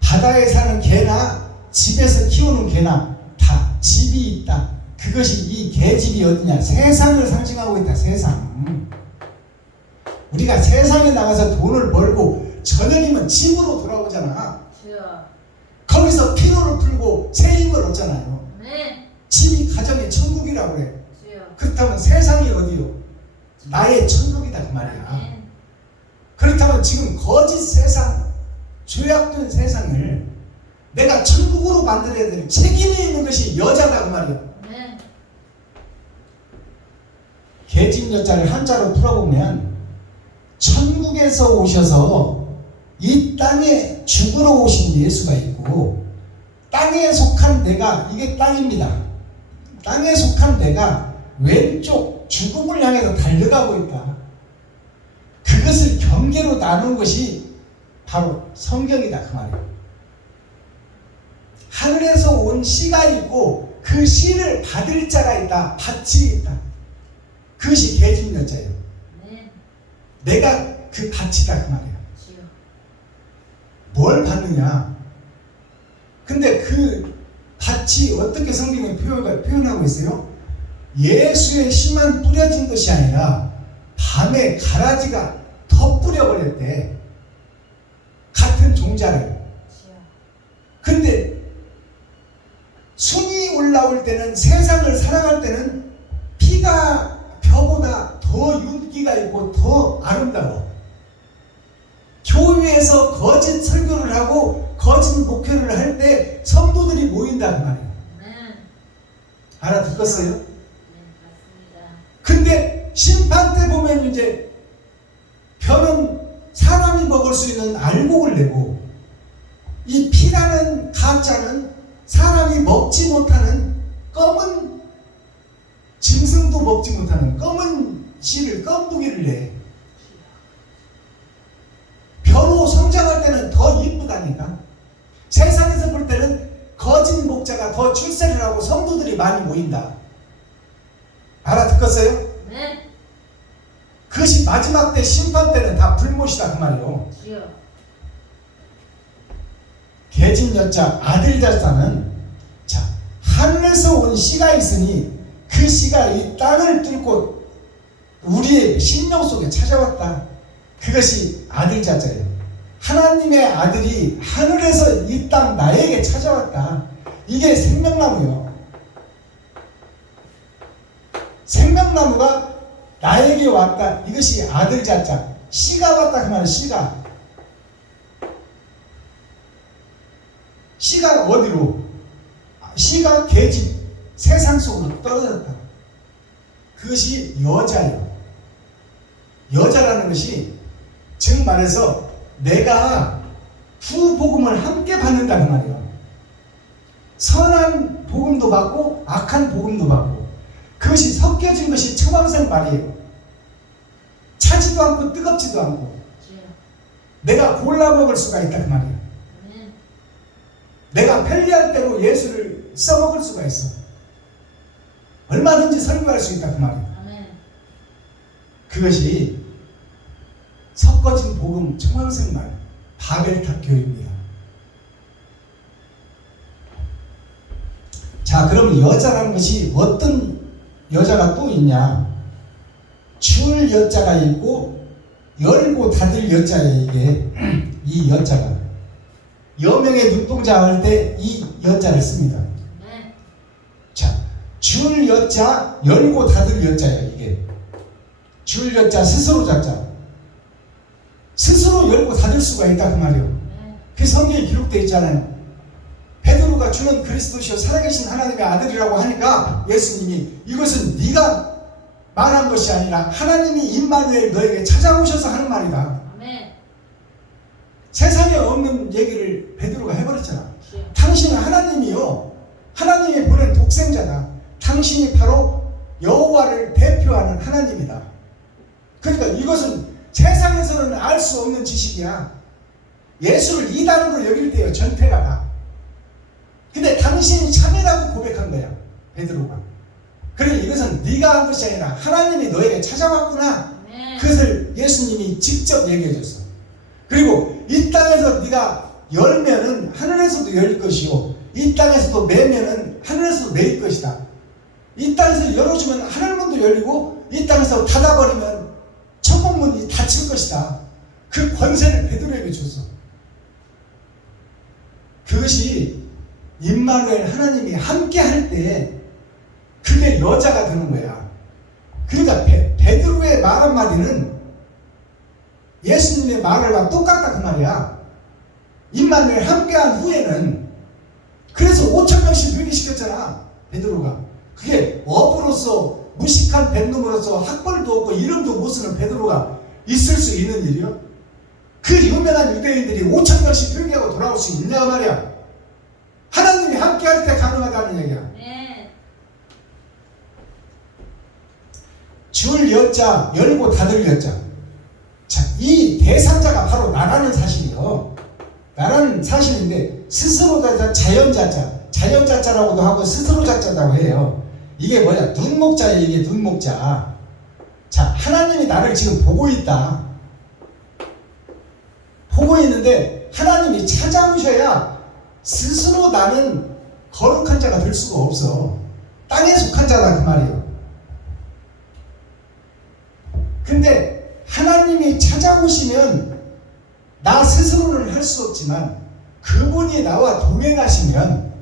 바다에 사는 개나 집에서 키우는 개나 다 집이 있다. 그것이 이 개집이 어디냐? 세상을 상징하고 있다. 세상. 우리가 세상에 나가서 돈을 벌고 저녁이면 집으로 돌아오잖아. 거기서 피로를 풀고 새 힘을 얻잖아요. 집이 가정의 천국이라고 그래. 그렇다면 세상이 어디요? 나의 천국이다 그 말이야. 그렇다면 지금 거짓 세상, 죄악된 세상을 내가 천국으로 만들어야 될 책임이 있는 것이 여자다 그 말이야. 계집 여자를 한자로 풀어보면 천국에서 오셔서 이 땅에 죽으러 오신 예수가 있고, 땅에 속한 내가, 이게 땅입니다. 땅에 속한 내가 왼쪽 죽음을 향해서 달려가고 있다. 그것을 경계로 나눈 것이 바로 성경이다 그 말이에요. 하늘에서 온 씨가 있고 그 씨를 받을 자가 있다. 밭이 있다. 그것이 계집 여자예요. 내가 그 밭이다 그 말이에요. 뭘 받느냐? 근데 그 밭이 어떻게 성경에 표현하고 있어요? 예수의 씨만 뿌려진 것이 아니라 밤에 가라지가 더 뿌려버렸대. 같은 종자를. 근데 순이 올라올 때는, 세상을 살아갈 때는 피가 벼보다 더 윤기가 있고 더 아름다워. 교회에서 거짓 설교를 하고 거짓 목회를 할 때 성도들이 모인다 그 말이에요. 알아듣겠어요? 근데 심판 때 보면 이제 벼는 사람이 먹을 수 있는 알곡을 내고, 이 피라는 가짜는 사람이 먹지 못하는 검은, 짐승도 먹지 못하는 검은 씨를, 껌부기를 내. 벼로 성장할 때는 더 이쁘다니까. 세상에서 볼 때는 거짓 목자가 더 출세를 하고 성도들이 많이 모인다. 알아듣겠어요? 네. 그것이 마지막 때 심판 때는 다 불못이다 그 말이에요. 계집 여자 아들 자자는, 자, 하늘에서 온 씨가 있으니 그 씨가 이 땅을 뚫고 우리의 심령 속에 찾아왔다. 그것이 아들 자자예요. 하나님의 아들이 하늘에서 이 땅 나에게 찾아왔다. 이게 생명나무요. 생명나무가 나에게 왔다. 이것이 아들 자자. 씨가 왔다 그 말은 씨가. 씨가 어디로? 씨가 계집, 세상 속으로 떨어졌다. 그것이 여자예요. 여자라는 것이 즉 말해서 내가 두 복음을 함께 받는다 그 말이에요. 선한 복음도 받고 악한 복음도 받고, 그것이 섞여진 것이 청황생 말이에요. 차지도 않고 뜨겁지도 않고 내가 골라 먹을 수가 있다 그 말이에요. 내가 편리할 대로 예수를 써먹을 수가 있어. 얼마든지 설교할 수 있다 그 말이에요. 그것이 섞어진 복음 청황생 말, 바벨탑 교회입니다. 자, 그러면 여자라는 것이 어떤 여자가 또 있냐? 줄 여자가 있고 열고 닫을 여자에 이게 이 여자가 여명의 눈동자 할 때 이 여자를 씁니다. 아멘. 자, 줄 여자 열고 닫을 여자예요. 이게 줄 여자 스스로 잡자. 스스로 열고 닫을 수가 있다 그 말이에요. 아멘. 그 성경에 기록되어 있잖아요. 베드로가 주는 그리스도시요 살아계신 하나님의 아들이라고 하니까 예수님이 이것은 네가 말한 것이 아니라 하나님이 임마누엘 너에게 찾아오셔서 하는 말이다. 아멘. 세상에 없는 얘기를 베드로가 해버렸잖아. 주여. 당신은 하나님이요, 하나님이 보낸 독생자다. 당신이 바로 여호와를 대표하는 하나님이다. 그러니까 이것은 세상에서는 알 수 없는 지식이야. 예수를 이단으로 여길 때요 전태가 다. 근데 당신이 참이라고 고백한 거야, 베드로가. 그래, 이것은 네가 한 것이 아니라 하나님이 너에게 찾아왔구나. 아멘. 그것을 예수님이 직접 얘기해 줬어. 그리고 이 땅에서 네가 열면은 하늘에서도 열릴 것이요, 이 땅에서도 매면은 하늘에서도 매일 것이다. 이 땅에서 열어주면 하늘문도 열리고 이 땅에서 닫아버리면 천국문이 닫힐 것이다. 그 권세를 베드로에게 줬어. 그것이 임마누엘 하나님이 함께 할 때 그게 여자가 되는 거야. 그러니까 베드로의 말 한마디는 예수님의 말과 똑같다 그 말이야. 임마누엘 함께한 후에는 그래서 5,000명씩 회개시켰잖아 베드로가. 그게 어부로서 무식한 뱃놈으로서 학벌도 없고 이름도 못 쓰는 베드로가 있을 수 있는 일이요? 그 유명한 유대인들이 5,000명씩 회개하고 돌아올 수 있냐 말이야. 하나님이 함께할 때 가능하다는 얘기야. 아멘. 줄 여자 열고 닫을 여자. 자, 이 대상자가 바로 나라는 사실이요. 나라는 사실인데 스스로 자연자자, 자연자자라고도 하고 스스로 자자라고 해요. 이게 뭐냐? 눈목자예요. 이게 눈목자. 자, 하나님이 나를 지금 보고 있다. 보고 있는데 하나님이 찾아오셔야 스스로 나는 거룩한 자가 될 수가 없어. 땅에 속한 자다 그 말이에요. 근데 하나님이 찾아오시면 나 스스로는 할 수 없지만 그분이 나와 동행하시면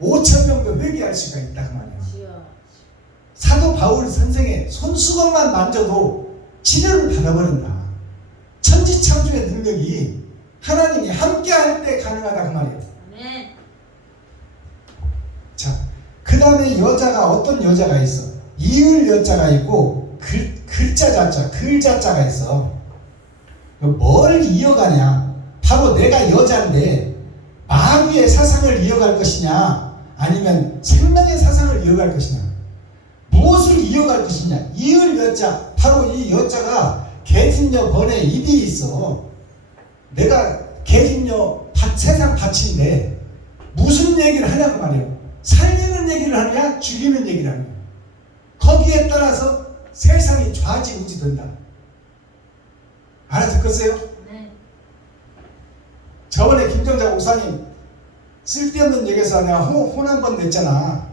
5,000명도 회개할 수가 있다 그 말이에요. 주여. 사도 바울 선생의 손수건만 만져도 치료를 받아버린다. 천지창조의 능력이 하나님이 함께할 때 가능하다 그 말이에요. 아멘. 자, 그 다음에 여자가 어떤 여자가 있어? 이을 여자가 있고 글자 자자, 글자자가 있어. 뭘 이어가냐? 바로 내가 여자인데 마귀의 사상을 이어갈 것이냐 아니면 생명의 사상을 이어갈 것이냐, 무엇을 이어갈 것이냐. 이을 여자, 바로 이 여자가 계집녀 번에 입이 있어. 내가 계집녀 세상 밭인데 무슨 얘기를 하냐고 말이에요. 살리는 얘기를 하느냐 죽이는 얘기를 하느냐, 거기에 따라서 세상이 좌지우지된다. 알아듣겠어요? 아멘. 저번에 김정자 목사님 쓸데없는 얘기에서 내가 혼 한 번 냈잖아.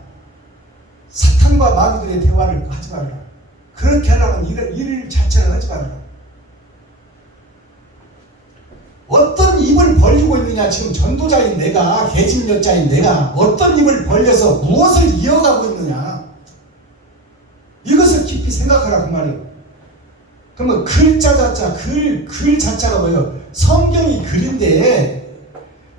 사탄과 마귀들의 대화를 하지 말라. 그렇게 하려면 일 자체를 하지 말라. 어떤 입을 벌리고 있느냐. 지금 전도자인 내가, 계집여자인 내가 어떤 입을 벌려서 무엇을 이어가고 있느냐, 이것을 깊이 생각하라 그 말이에요. 그러면 글자 자자, 글 자자가 뭐예요? 성경이 글인데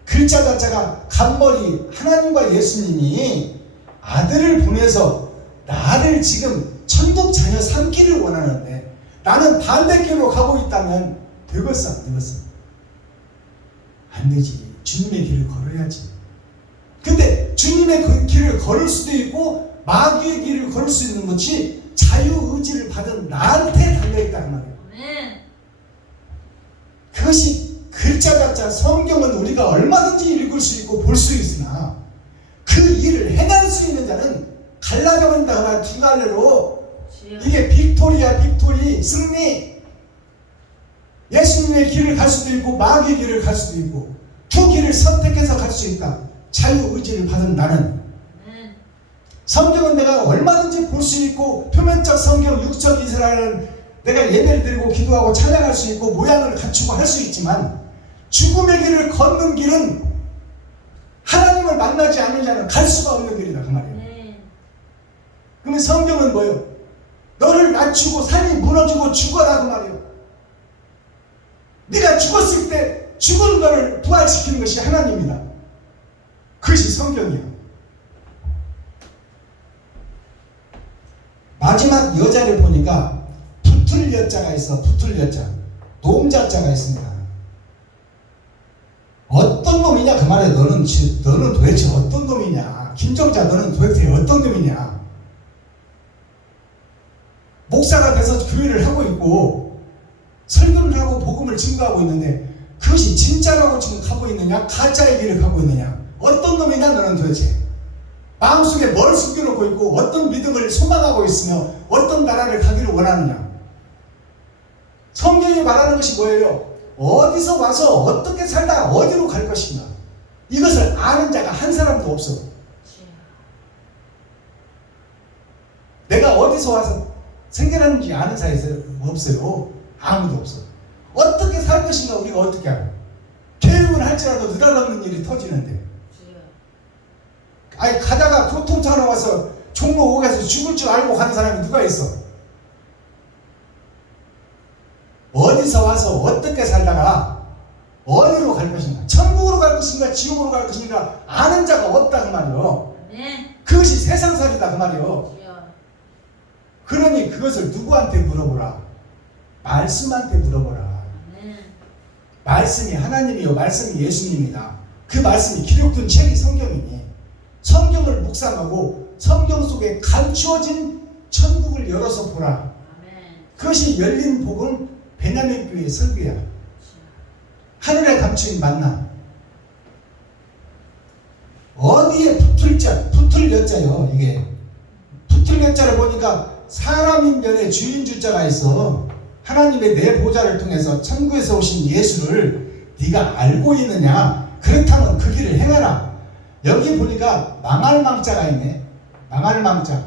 글자 자자가 간머리 하나님과 예수님이 아들을 보내서 나를 지금 천국 자녀 삼기를 원하는데 나는 반대길로 가고 있다면 되겠어 안 되겠어? 안 되지. 주님의 길을 걸어야지. 근데 주님의 그 길을 걸을 수도 있고 마귀의 길을 걸을 수 있는 것이 자유의지를 받은 나한테 달려있다는 말이에요. 아멘. 그것이 글자 자자 성경은 우리가 얼마든지 읽을 수 있고 볼 수 있으나 그 일을 행할 수 있는 자는 갈라져버린다 하나 두 갈래로. 주여. 이게 빅토리야, 빅토리, 승리. 예수님의 길을 갈 수도 있고 마귀의 길을 갈 수도 있고 두 길을 선택해서 갈 수 있다. 자유의지를 받은 나는. 아멘. 성경은 내가 얼마든지 볼 수 있고 표면적 성경, 육적 이스라엘은 내가 예배를 드리고 기도하고 찬양할 수 있고 모양을 갖추고 할 수 있지만 죽음의 길을 걷는 길은 하나님을 만나지 않으려면 갈 수가 없는 길이다 그 말이에요. 네. 그러면 성경은 뭐예요? 너를 낮추고 산이 무너지고 죽어라 그 말이에요. 네가 죽었을 때 죽은 너를 부활시키는 것이 하나님이다. 그것이 성경이에요. 마지막 여자를 보니까 붙을 여자가 있어. 붙을 여자. 노음자자가 있습니다. 어떤 놈이냐 그 말이에요. 너는 도대체 어떤 놈이냐. 김정자 너는 도대체 어떤 놈이냐. 목사가 돼서 교회를 하고 있고 설교를 하고 복음을 증거하고 있는데 그것이 진짜라고 지금 가고 있느냐 가짜의 길을 가고 있느냐. 어떤 놈이냐 너는 도대체. 마음속에 뭘 숨겨놓고 있고 어떤 믿음을 소망하고 있으며 어떤 나라를 가기를 원하느냐. 성경이 말하는 것이 뭐예요? 어디서 와서 어떻게 살다 어디로 갈 것인가. 이것을 아는 자가 한 사람도 없어. 내가 어디서 와서 생겨났는지 아는 사람이 없어요. 아무도 없어. 어떻게 살 것인가 우리가 어떻게 알아. 계획을 할지라도 느닷없는 일이 터지는데 아니 가다가 교통사고 와서 종로 5에서 죽을 줄 알고 가는 사람이 누가 있어? 어디서 와서 어떻게 살다가 어디로 갈 것인가? 천국으로 갈 것인가? 지옥으로 갈 것인가? 아는 자가 없다 그 말이요. 네. 그것이 세상살이다 그 말이요. 주여. 그러니 그것을 누구한테 물어보라? 말씀한테 물어보라. 네. 말씀이 하나님이요 말씀이 예수님이다. 그 말씀이 기록된 책이 성경이니 성경을 묵상하고 성경 속에 감추어진 천국을 열어서 보라. 아멘. 그것이 열린 복음 베냐민 교회의 설교야. 하늘에 감추인 만나. 어디에 붙을 여자요. 이게 붙을 여자를 보니까 사람인 면에 주인 주자가 있어. 하나님의 내 보좌를 통해서 천국에서 오신 예수를 네가 알고 있느냐. 그렇다면 그 길을 행하라. 여기 보니까 망할 망자가 있네. 망할 망자.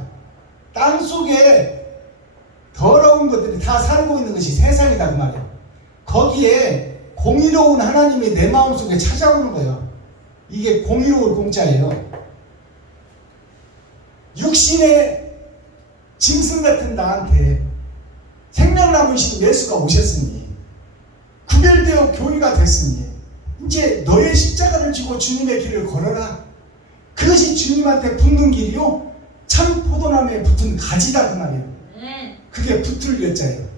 땅속에 더러운 것들이 다 살고 있는 것이 세상이다 그 말이에요. 거기에 공의로운 하나님이 내 마음속에 찾아오는 거예요. 이게 공의로울 공짜예요. 육신의 짐승 같은 나한테 생명나무이신 예수가 오셨으니 구별되어 교회가 됐으니 이제 너의 십자가를 지고 주님의 길을 걸어라. 그것이 주님한테 붙는 길이요 참 포도나무에 붙은 가지다 그 말이에요. 네. 그게 붙을 여자예요.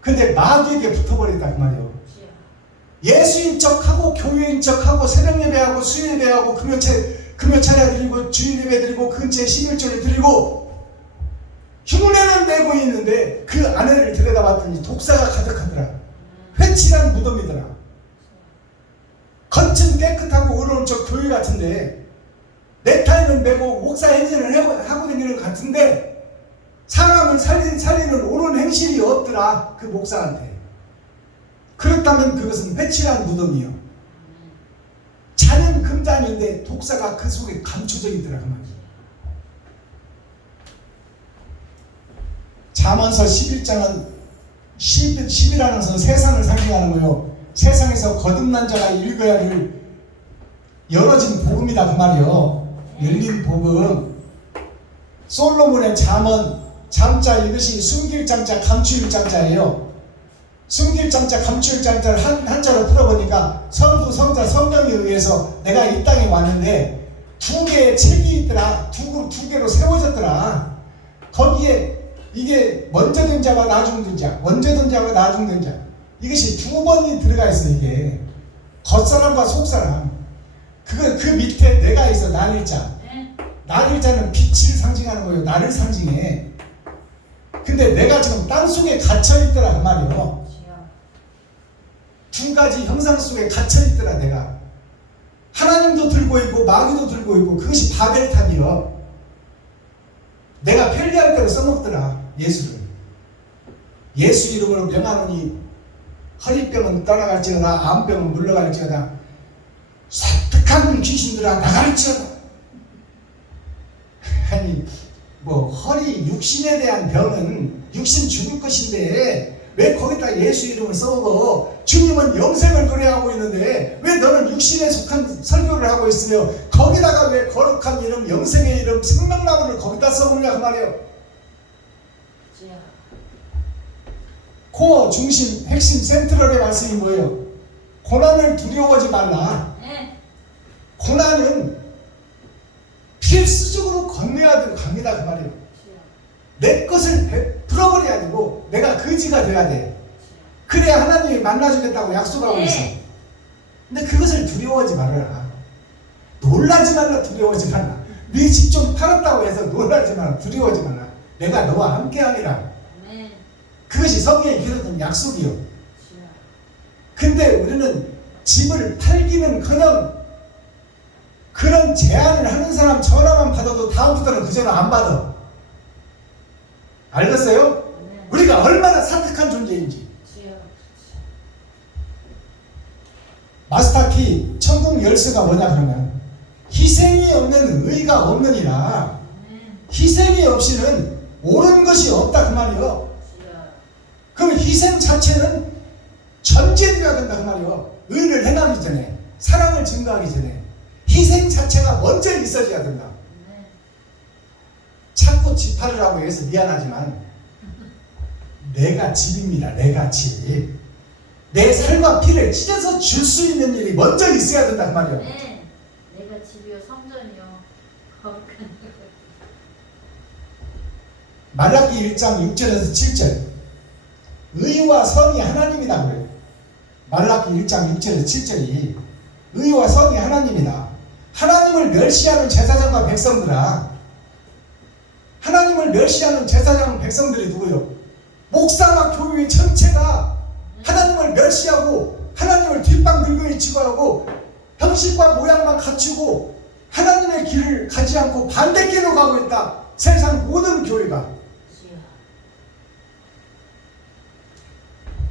근데 마귀에게 붙어버렸다 그 말이에요. 주여. 예수인 척하고 교회인 척하고 새벽 예배하고 수요 예배하고 금요 차례 드리고 주일 예배 드리고 근처에 11조를 드리고 흉내는 내고 있는데 그 안에를 들여다봤더니 독사가 가득하더라. 회칠한 무덤이더라. 겉은 깨끗하고 의로운 척 교회 같은데 넥타이는 매고 목사 행진을 하고 다니는 것 같은데 사람을 살리는 옳은 행실이 없더라. 그 목사한테. 그렇다면 그것은 회칠한 무덤이요. 잔은 금잔인데 독사가 그 속에 감춰져 있더라 그 말이야. 잠언서 11장은 10이라는 것은 세상을 상징하는 거요. 세상에서 거듭난 자가 읽어야 할 열어진 복음이다 그 말이요. 열린 복음. 솔로몬의 잠언 잠자 이것이 숨길 잠자 감추일 잠자예요. 숨길 잠자 감추일 잠자를 한자로 풀어보니까 성부 성자 성령에 의해서 내가 이 땅에 왔는데 두 개의 책이 있더라. 두 개로 세워졌더라. 거기에 이게 먼저 된 자와 나중 된 자, 먼저 된 자와 나중 된 자. 이것이 두 번이 들어가 있어. 이게 겉사람과 속사람. 그 밑에 내가 있어. 난일자. 난일자는 빛을 상징하는 거예요. 나를 상징해. 근데 내가 지금 땅속에 갇혀있더라 그 말이에요. 두 가지 형상 속에 갇혀있더라. 내가 하나님도 들고 있고 마귀도 들고 있고 그것이 바벨탑이요. 내가 편리할 대로 써먹더라. 예수를. 예수 이름으로 명하노니 허리병은 떠나갈지어다 암병은 물러갈지어다. 사특한 귀신들아 나갈지어다. 아니 뭐 허리 육신에 대한 병은 육신 죽을 것인데 왜 거기다 예수 이름을 써먹어? 주님은 영생을 노래하고 있는데 왜 너는 육신에 속한 설교를 하고 있으며 거기다가 왜 거룩한 이름, 영생의 이름, 생명나무를 거기다 써먹냐 그 말이에요. 주여. 코어 중심 핵심 센트럴의 말씀이 뭐예요? 고난을 두려워하지 말라. 네. 고난은 필수적으로 건너야 되는 갑니다 그 말이에요. 주여. 내 것을 풀어버려야 되고 내가 거지가 돼야 돼. 그래야 하나님이 만나주겠다고 약속하고 있어. 네. 근데 그것을 두려워하지 말아라. 놀라지 말라. 두려워하지 말라. 네 집 좀 팔았다고 해서 놀라지 말라. 두려워하지 말라. 내가 너와 함께하리라. 아멘. 그것이 성경에 기록된 약속이요. 주여. 근데 우리는 집을 팔기는커녕 그런 제안을 하는 사람 전화만 받아도 다음부터는 그 전화 안 받아. 알겠어요? 아멘. 우리가 얼마나 사특한 존재인지. 주여. 마스터키 천국 열쇠가 뭐냐 그러면 희생이 없는 의가 없느니라. 아멘. 희생이 없이는 옳은 것이 없다 그 말이요. 주여. 그럼 희생 자체는 전제되어야 된다 그 말이요. 의를 행하기 전에 사랑을 증거하기 전에 희생 자체가 먼저 있어져야 된다. 아멘. 자꾸 집하려고 해서 미안하지만 내가 집입니다. 내가 집. 내 살과 피를 찢어서 줄 수 있는 일이 먼저 있어야 된다 그 말이요. 네. 내가 집이요 성전이요 거룩한 것. 말라기 1장 6절에서 7절 의와 선이 하나님이다 그래요. 말라기 1장 6절에서 7절이 의와 선이 하나님이다. 하나님을 멸시하는 제사장과 백성들아, 하나님을 멸시하는 제사장 백성들이 누구요? 목사와 교회 전체가 하나님을 멸시하고 하나님을 뒷방들고 치고하고 형식과 모양만 갖추고 하나님의 길을 가지 않고 반대길로 가고 있다. 세상 모든 교회가. 주여.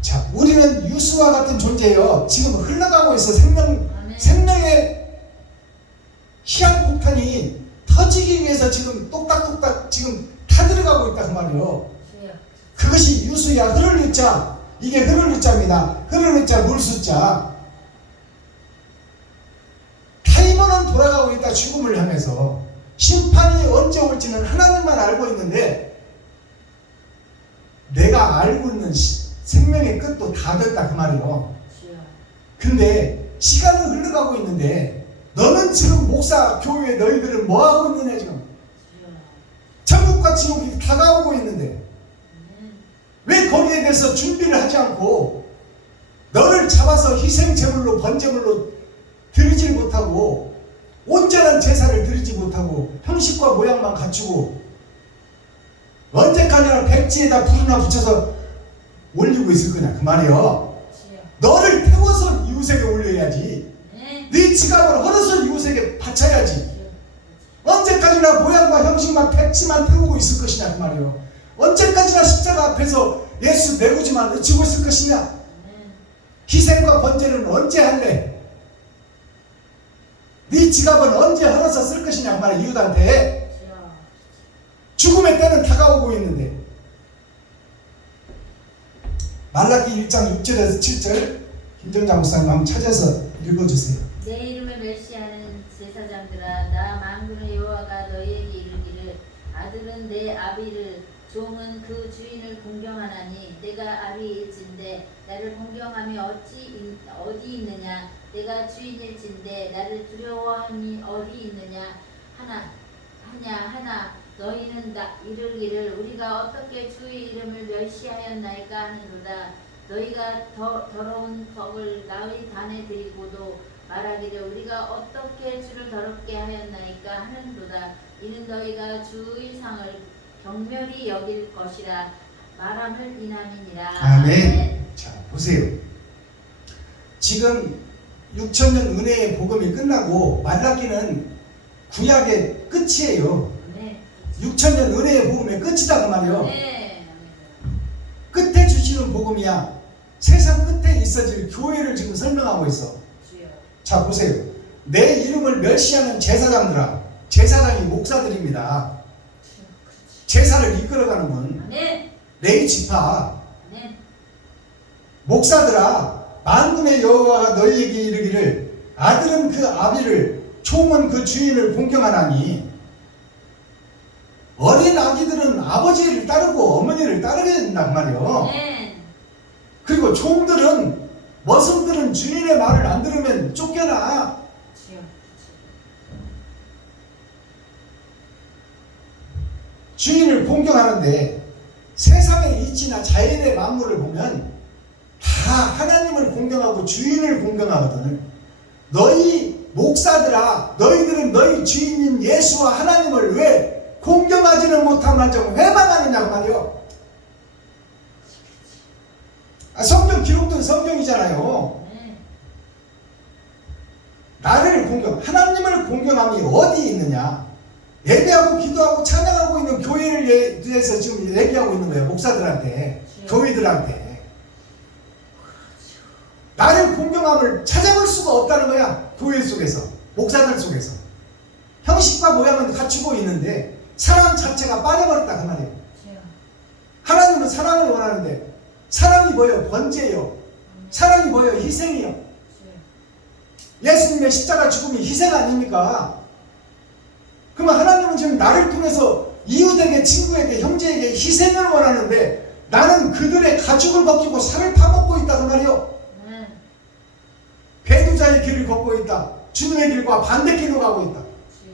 자, 우리는 유수와 같은 존재예요. 지금 흘러가고 있어. 아멘. 생명의 희한폭탄이 터지기 위해서 지금 똑딱똑딱 지금 타들어가고 있다 그 말이에요. 주여. 그것이 유수야. 흐를 유자. 이게 흐를 유자입니다. 흐를 유자 물수자. 타이머는 돌아가고 있다. 죽음을 향해서. 심판이 언제 올지는 하나님만 알고 있는데 내가 알고 있는 생명의 끝도 다 됐다 그 말이에요. 주여. 근데 시간은 흘러가고 있는데 너는 지금 목사 교회 너희들은 뭐하고 있느냐 지금. 주여. 천국과 지옥이 다가오고 있는데 아멘. 왜 거기에 대해서 준비를 하지 않고 너를 잡아서 희생제물로 번제물로 드리지 못하고 온전한 제사를 드리지 못하고 형식과 모양만 갖추고 언제까지나 백지에다 불이나 붙여서 올리고 있을 거냐 그 말이에요. 주여. 너를 태워서 이웃에게 올려야지. 네. 네 지갑을 헐어서 이웃에게 바쳐야지. 주여. 언제까지나 모양과 형식만 백지만 태우고 있을 것이냐 그 말이에요. 언제까지나 십자가 앞에서 예수 배우지만 외치고 있을 것이냐. 아멘. 희생과 번제는 언제 할래? 네 지갑은 언제 헐어서 쓸 것이냐 그 말이에요. 이웃한테. 주여. 죽음의 때는 다가오고 있는데. 말라기 1장 6절에서 7절 김정장 목사님 한번 찾아서 읽어주세요. 내 이름을 멸시하는 제사장들아, 나 만군의 여호와가 너희에게 이르기를 아들은 내 아비를 종은 그 주인을 공경하나니 내가 아비일진데 나를 공경함이 어디 있느냐? 내가 주인일진데 나를 두려워함이 어디 있느냐? 하나 너희는 이르기를 우리가 어떻게 주의 이름을 멸시하였나이까 하는도다. 너희가 더러운 덕을 너희 단에 드리고도 말하기를 우리가 어떻게 주를 더럽게 하였나이까 하는도다. 이는 너희가 주의 상을 경멸히 여길 것이라 말함을 인함이니라. 아멘. 자 보세요. 지금 6천년 은혜의 복음이 끝나고 말라기는 구약의 끝이에요. 네. 6천년 은혜의 복음의 끝이다 그 말이에요. 네. 끝에 주시는 복음이야. 세상 끝에 있어질 교회를 지금 설명하고 있어. 주여. 자 보세요. 내 이름을 멸시하는 제사장들아. 제사장이 목사들입니다. 제사를 이끌어가는 건 아멘. 레위 지파 아멘. 목사들아, 만군의 여호와가 너희에게 이르기를 아들은 그 아비를, 종은 그 주인을 공경하나니 어린 아기들은 아버지를 따르고 어머니를 따르게 된단 말이요. 아멘. 그리고 종들은, 머슴들은 주인의 말을 안 들으면 쫓겨나. 주여. 주인을 공경하는데 세상의 이치나 자연의 만물을 보면 다 하나님을 공경하고 주인을 공경하거든. 너희 목사들아, 너희들은 너희 주인인 예수와 하나님을 왜 공경하지는 못하면 좀 회방하느냐고 말이요. 성경 기록된 성경이잖아요. 아멘. 나를 공경, 하나님을 공경함이 어디 있느냐? 예배하고 기도하고 찬양하고 있는 교회를 위해서 지금 얘기하고 있는 거예요. 목사들한테, 교회들한테. 나를 공경함을 찾아볼 수가 없다는 거야. 교회 속에서, 목사들 속에서. 형식과 모양은 갖추고 있는데 사랑 자체가 빠져버렸다 그 말이에요. 주여. 하나님은 사랑을 원하는데 사랑이 뭐예요? 번제예요. 사랑이 뭐예요? 희생이요. 주여. 예수님의 십자가 죽음이 희생 아닙니까? 그러면 하나님은 지금 나를 통해서 이웃에게, 친구에게, 형제에게 희생을 원하는데 나는 그들의 가죽을 벗기고 살을 파먹고 있다 그 말이요. 배두자의 길을 걷고 있다. 주님의 길과 반대길로 가고 있다. 주여.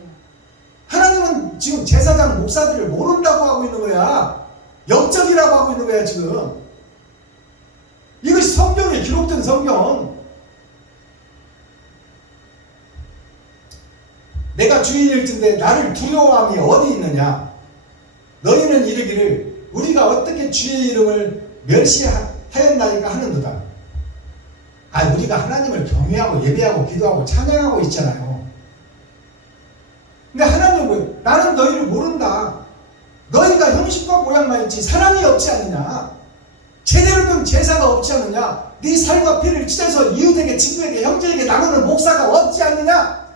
하나님은 지금 제사장 목사들을 모른다고 하고 있는 거야. 역적이라고 하고 있는 거야 지금. 이것이 성경에 기록된 성경. 내가 주인일진데 나를 두려워함이 어디 있느냐? 너희는 이르기를 우리가 어떻게 주의 이름을 멸시하였나이까 하는도다. 우리가 하나님을 경외하고 예배하고 기도하고 찬양하고 있잖아요. 근데 하나님은 뭐예요? 나는 너희를 모른다. 너희가 형식과 모양만 있지 사랑이 없지 않느냐? 제대로 된 제사가 없지 않느냐? 네 살과 피를 찢어서 이웃에게, 친구에게, 형제에게 나누는 목사가 없지 않느냐?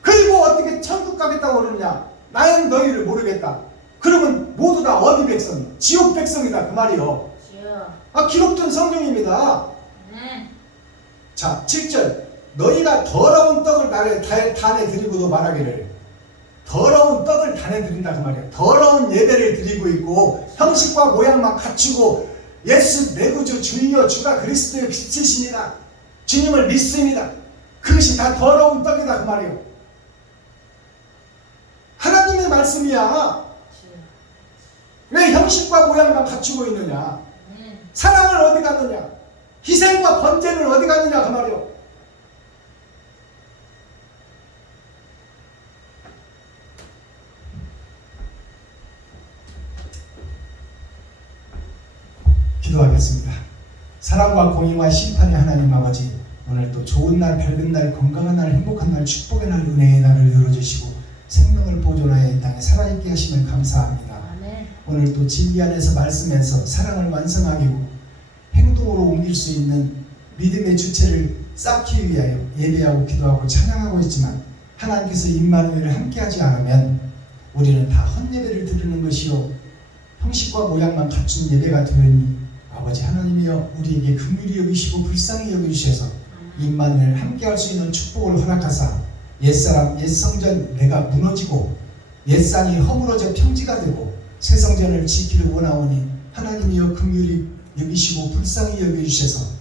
그리고 어떻게 천국 가겠다고 그러느냐? 나는 너희를 모르겠다. 그러면 모두 다 어디 백성? 지옥 백성이다 그 말이요. 주여. 기록된 성경입니다. 아멘. 자, 7절. 너희가 더러운 떡을 단에 드리고도 말하기를, 더러운 떡을 단에 드린다 그 말이야. 더러운 예배를 드리고 있고 형식과 모양만 갖추고 예수 내 구주 주여 주가 그리스도의 빛이십니다. 주님을 믿습니다. 그것이 다 더러운 떡이다 그 말이에요. 하나님의 말씀이야. 주여. 왜 형식과 모양만 갖추고 있느냐? 아멘. 사랑을 어디 갔느냐? 희생과 번제는 어디 갔느냐 그 말이에요. 기도하겠습니다. 사랑과 공의와 심판의 하나님 아버지, 오늘도 좋은 날, 밝은 날, 건강한 날, 행복한 날, 축복의 날, 은혜의 날을 열어주시고 생명을 보존하여 이 땅에 살아있게 하심을 감사합니다. 아멘. 오늘도 진리 안에서 말씀에서 사랑을 완성하기 위해 행동으로 옮길 수 있는 믿음의 주체를 쌓기 위하여 예배하고 기도하고 찬양하고 있지만 하나님께서 임마누엘을 함께하지 않으면 우리는 다 헛예배를 드리는 것이요 형식과 모양만 갖춘 예배가 되었니 아버지 하나님이여 우리에게 긍휼히 여기시고 불쌍히 여기주셔서 임마누엘 함께할 수 있는 축복을 허락하사 옛사람 옛성전 내가 무너지고 옛상이 허물어져 평지가 되고 새 성전을 지키를 원하오니 하나님이여 긍휼히 여기시고 불쌍히 여겨주셔서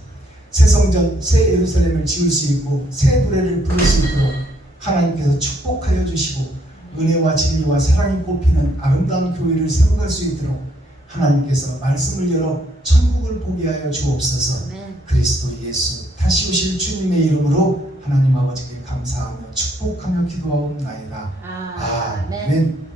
새 성전 새 예루살렘을 지을 수 있고 새 노래를 부를 수 있도록 하나님께서 축복하여 주시고 은혜와 진리와 사랑이 꽃피는 아름다운 교회를 세워갈 수 있도록 하나님께서 말씀을 열어 천국을 보게 하여 주옵소서. 아멘. 그리스도 예수 다시 오실 주님의 이름으로 하나님 아버지께 감사하며 축복하며 기도하옵나이다. 아멘. 아멘.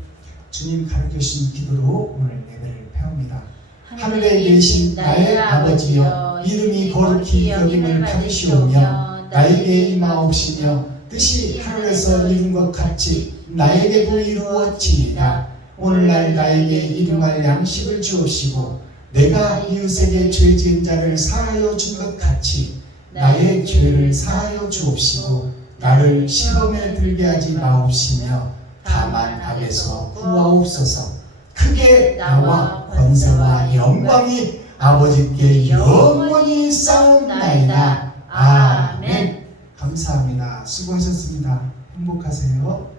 주님 가르쳐주신 기도로 오늘 예배를 펴옵니다. 하늘에 계신 나의 아버지여 이름이 거룩히 여김을 받으시오며 나에게 임하옵시며 뜻이 하늘에서 이룬 것 같이 나에게도 이루어지이다. 오늘날 나에게 일용할 양식을 주옵시고 내가 이웃에게 죄 지은 자를 사하여 준 것 같이 나의 죄를 사하여 주옵시고 나를 시험에 들게 하지 마옵시며 다만 악에서 구하옵소서. 크게 나와 권세와 영광이 아버지께 영원히 쌓옵나이다. 아멘. 감사합니다. 수고하셨습니다. 행복하세요.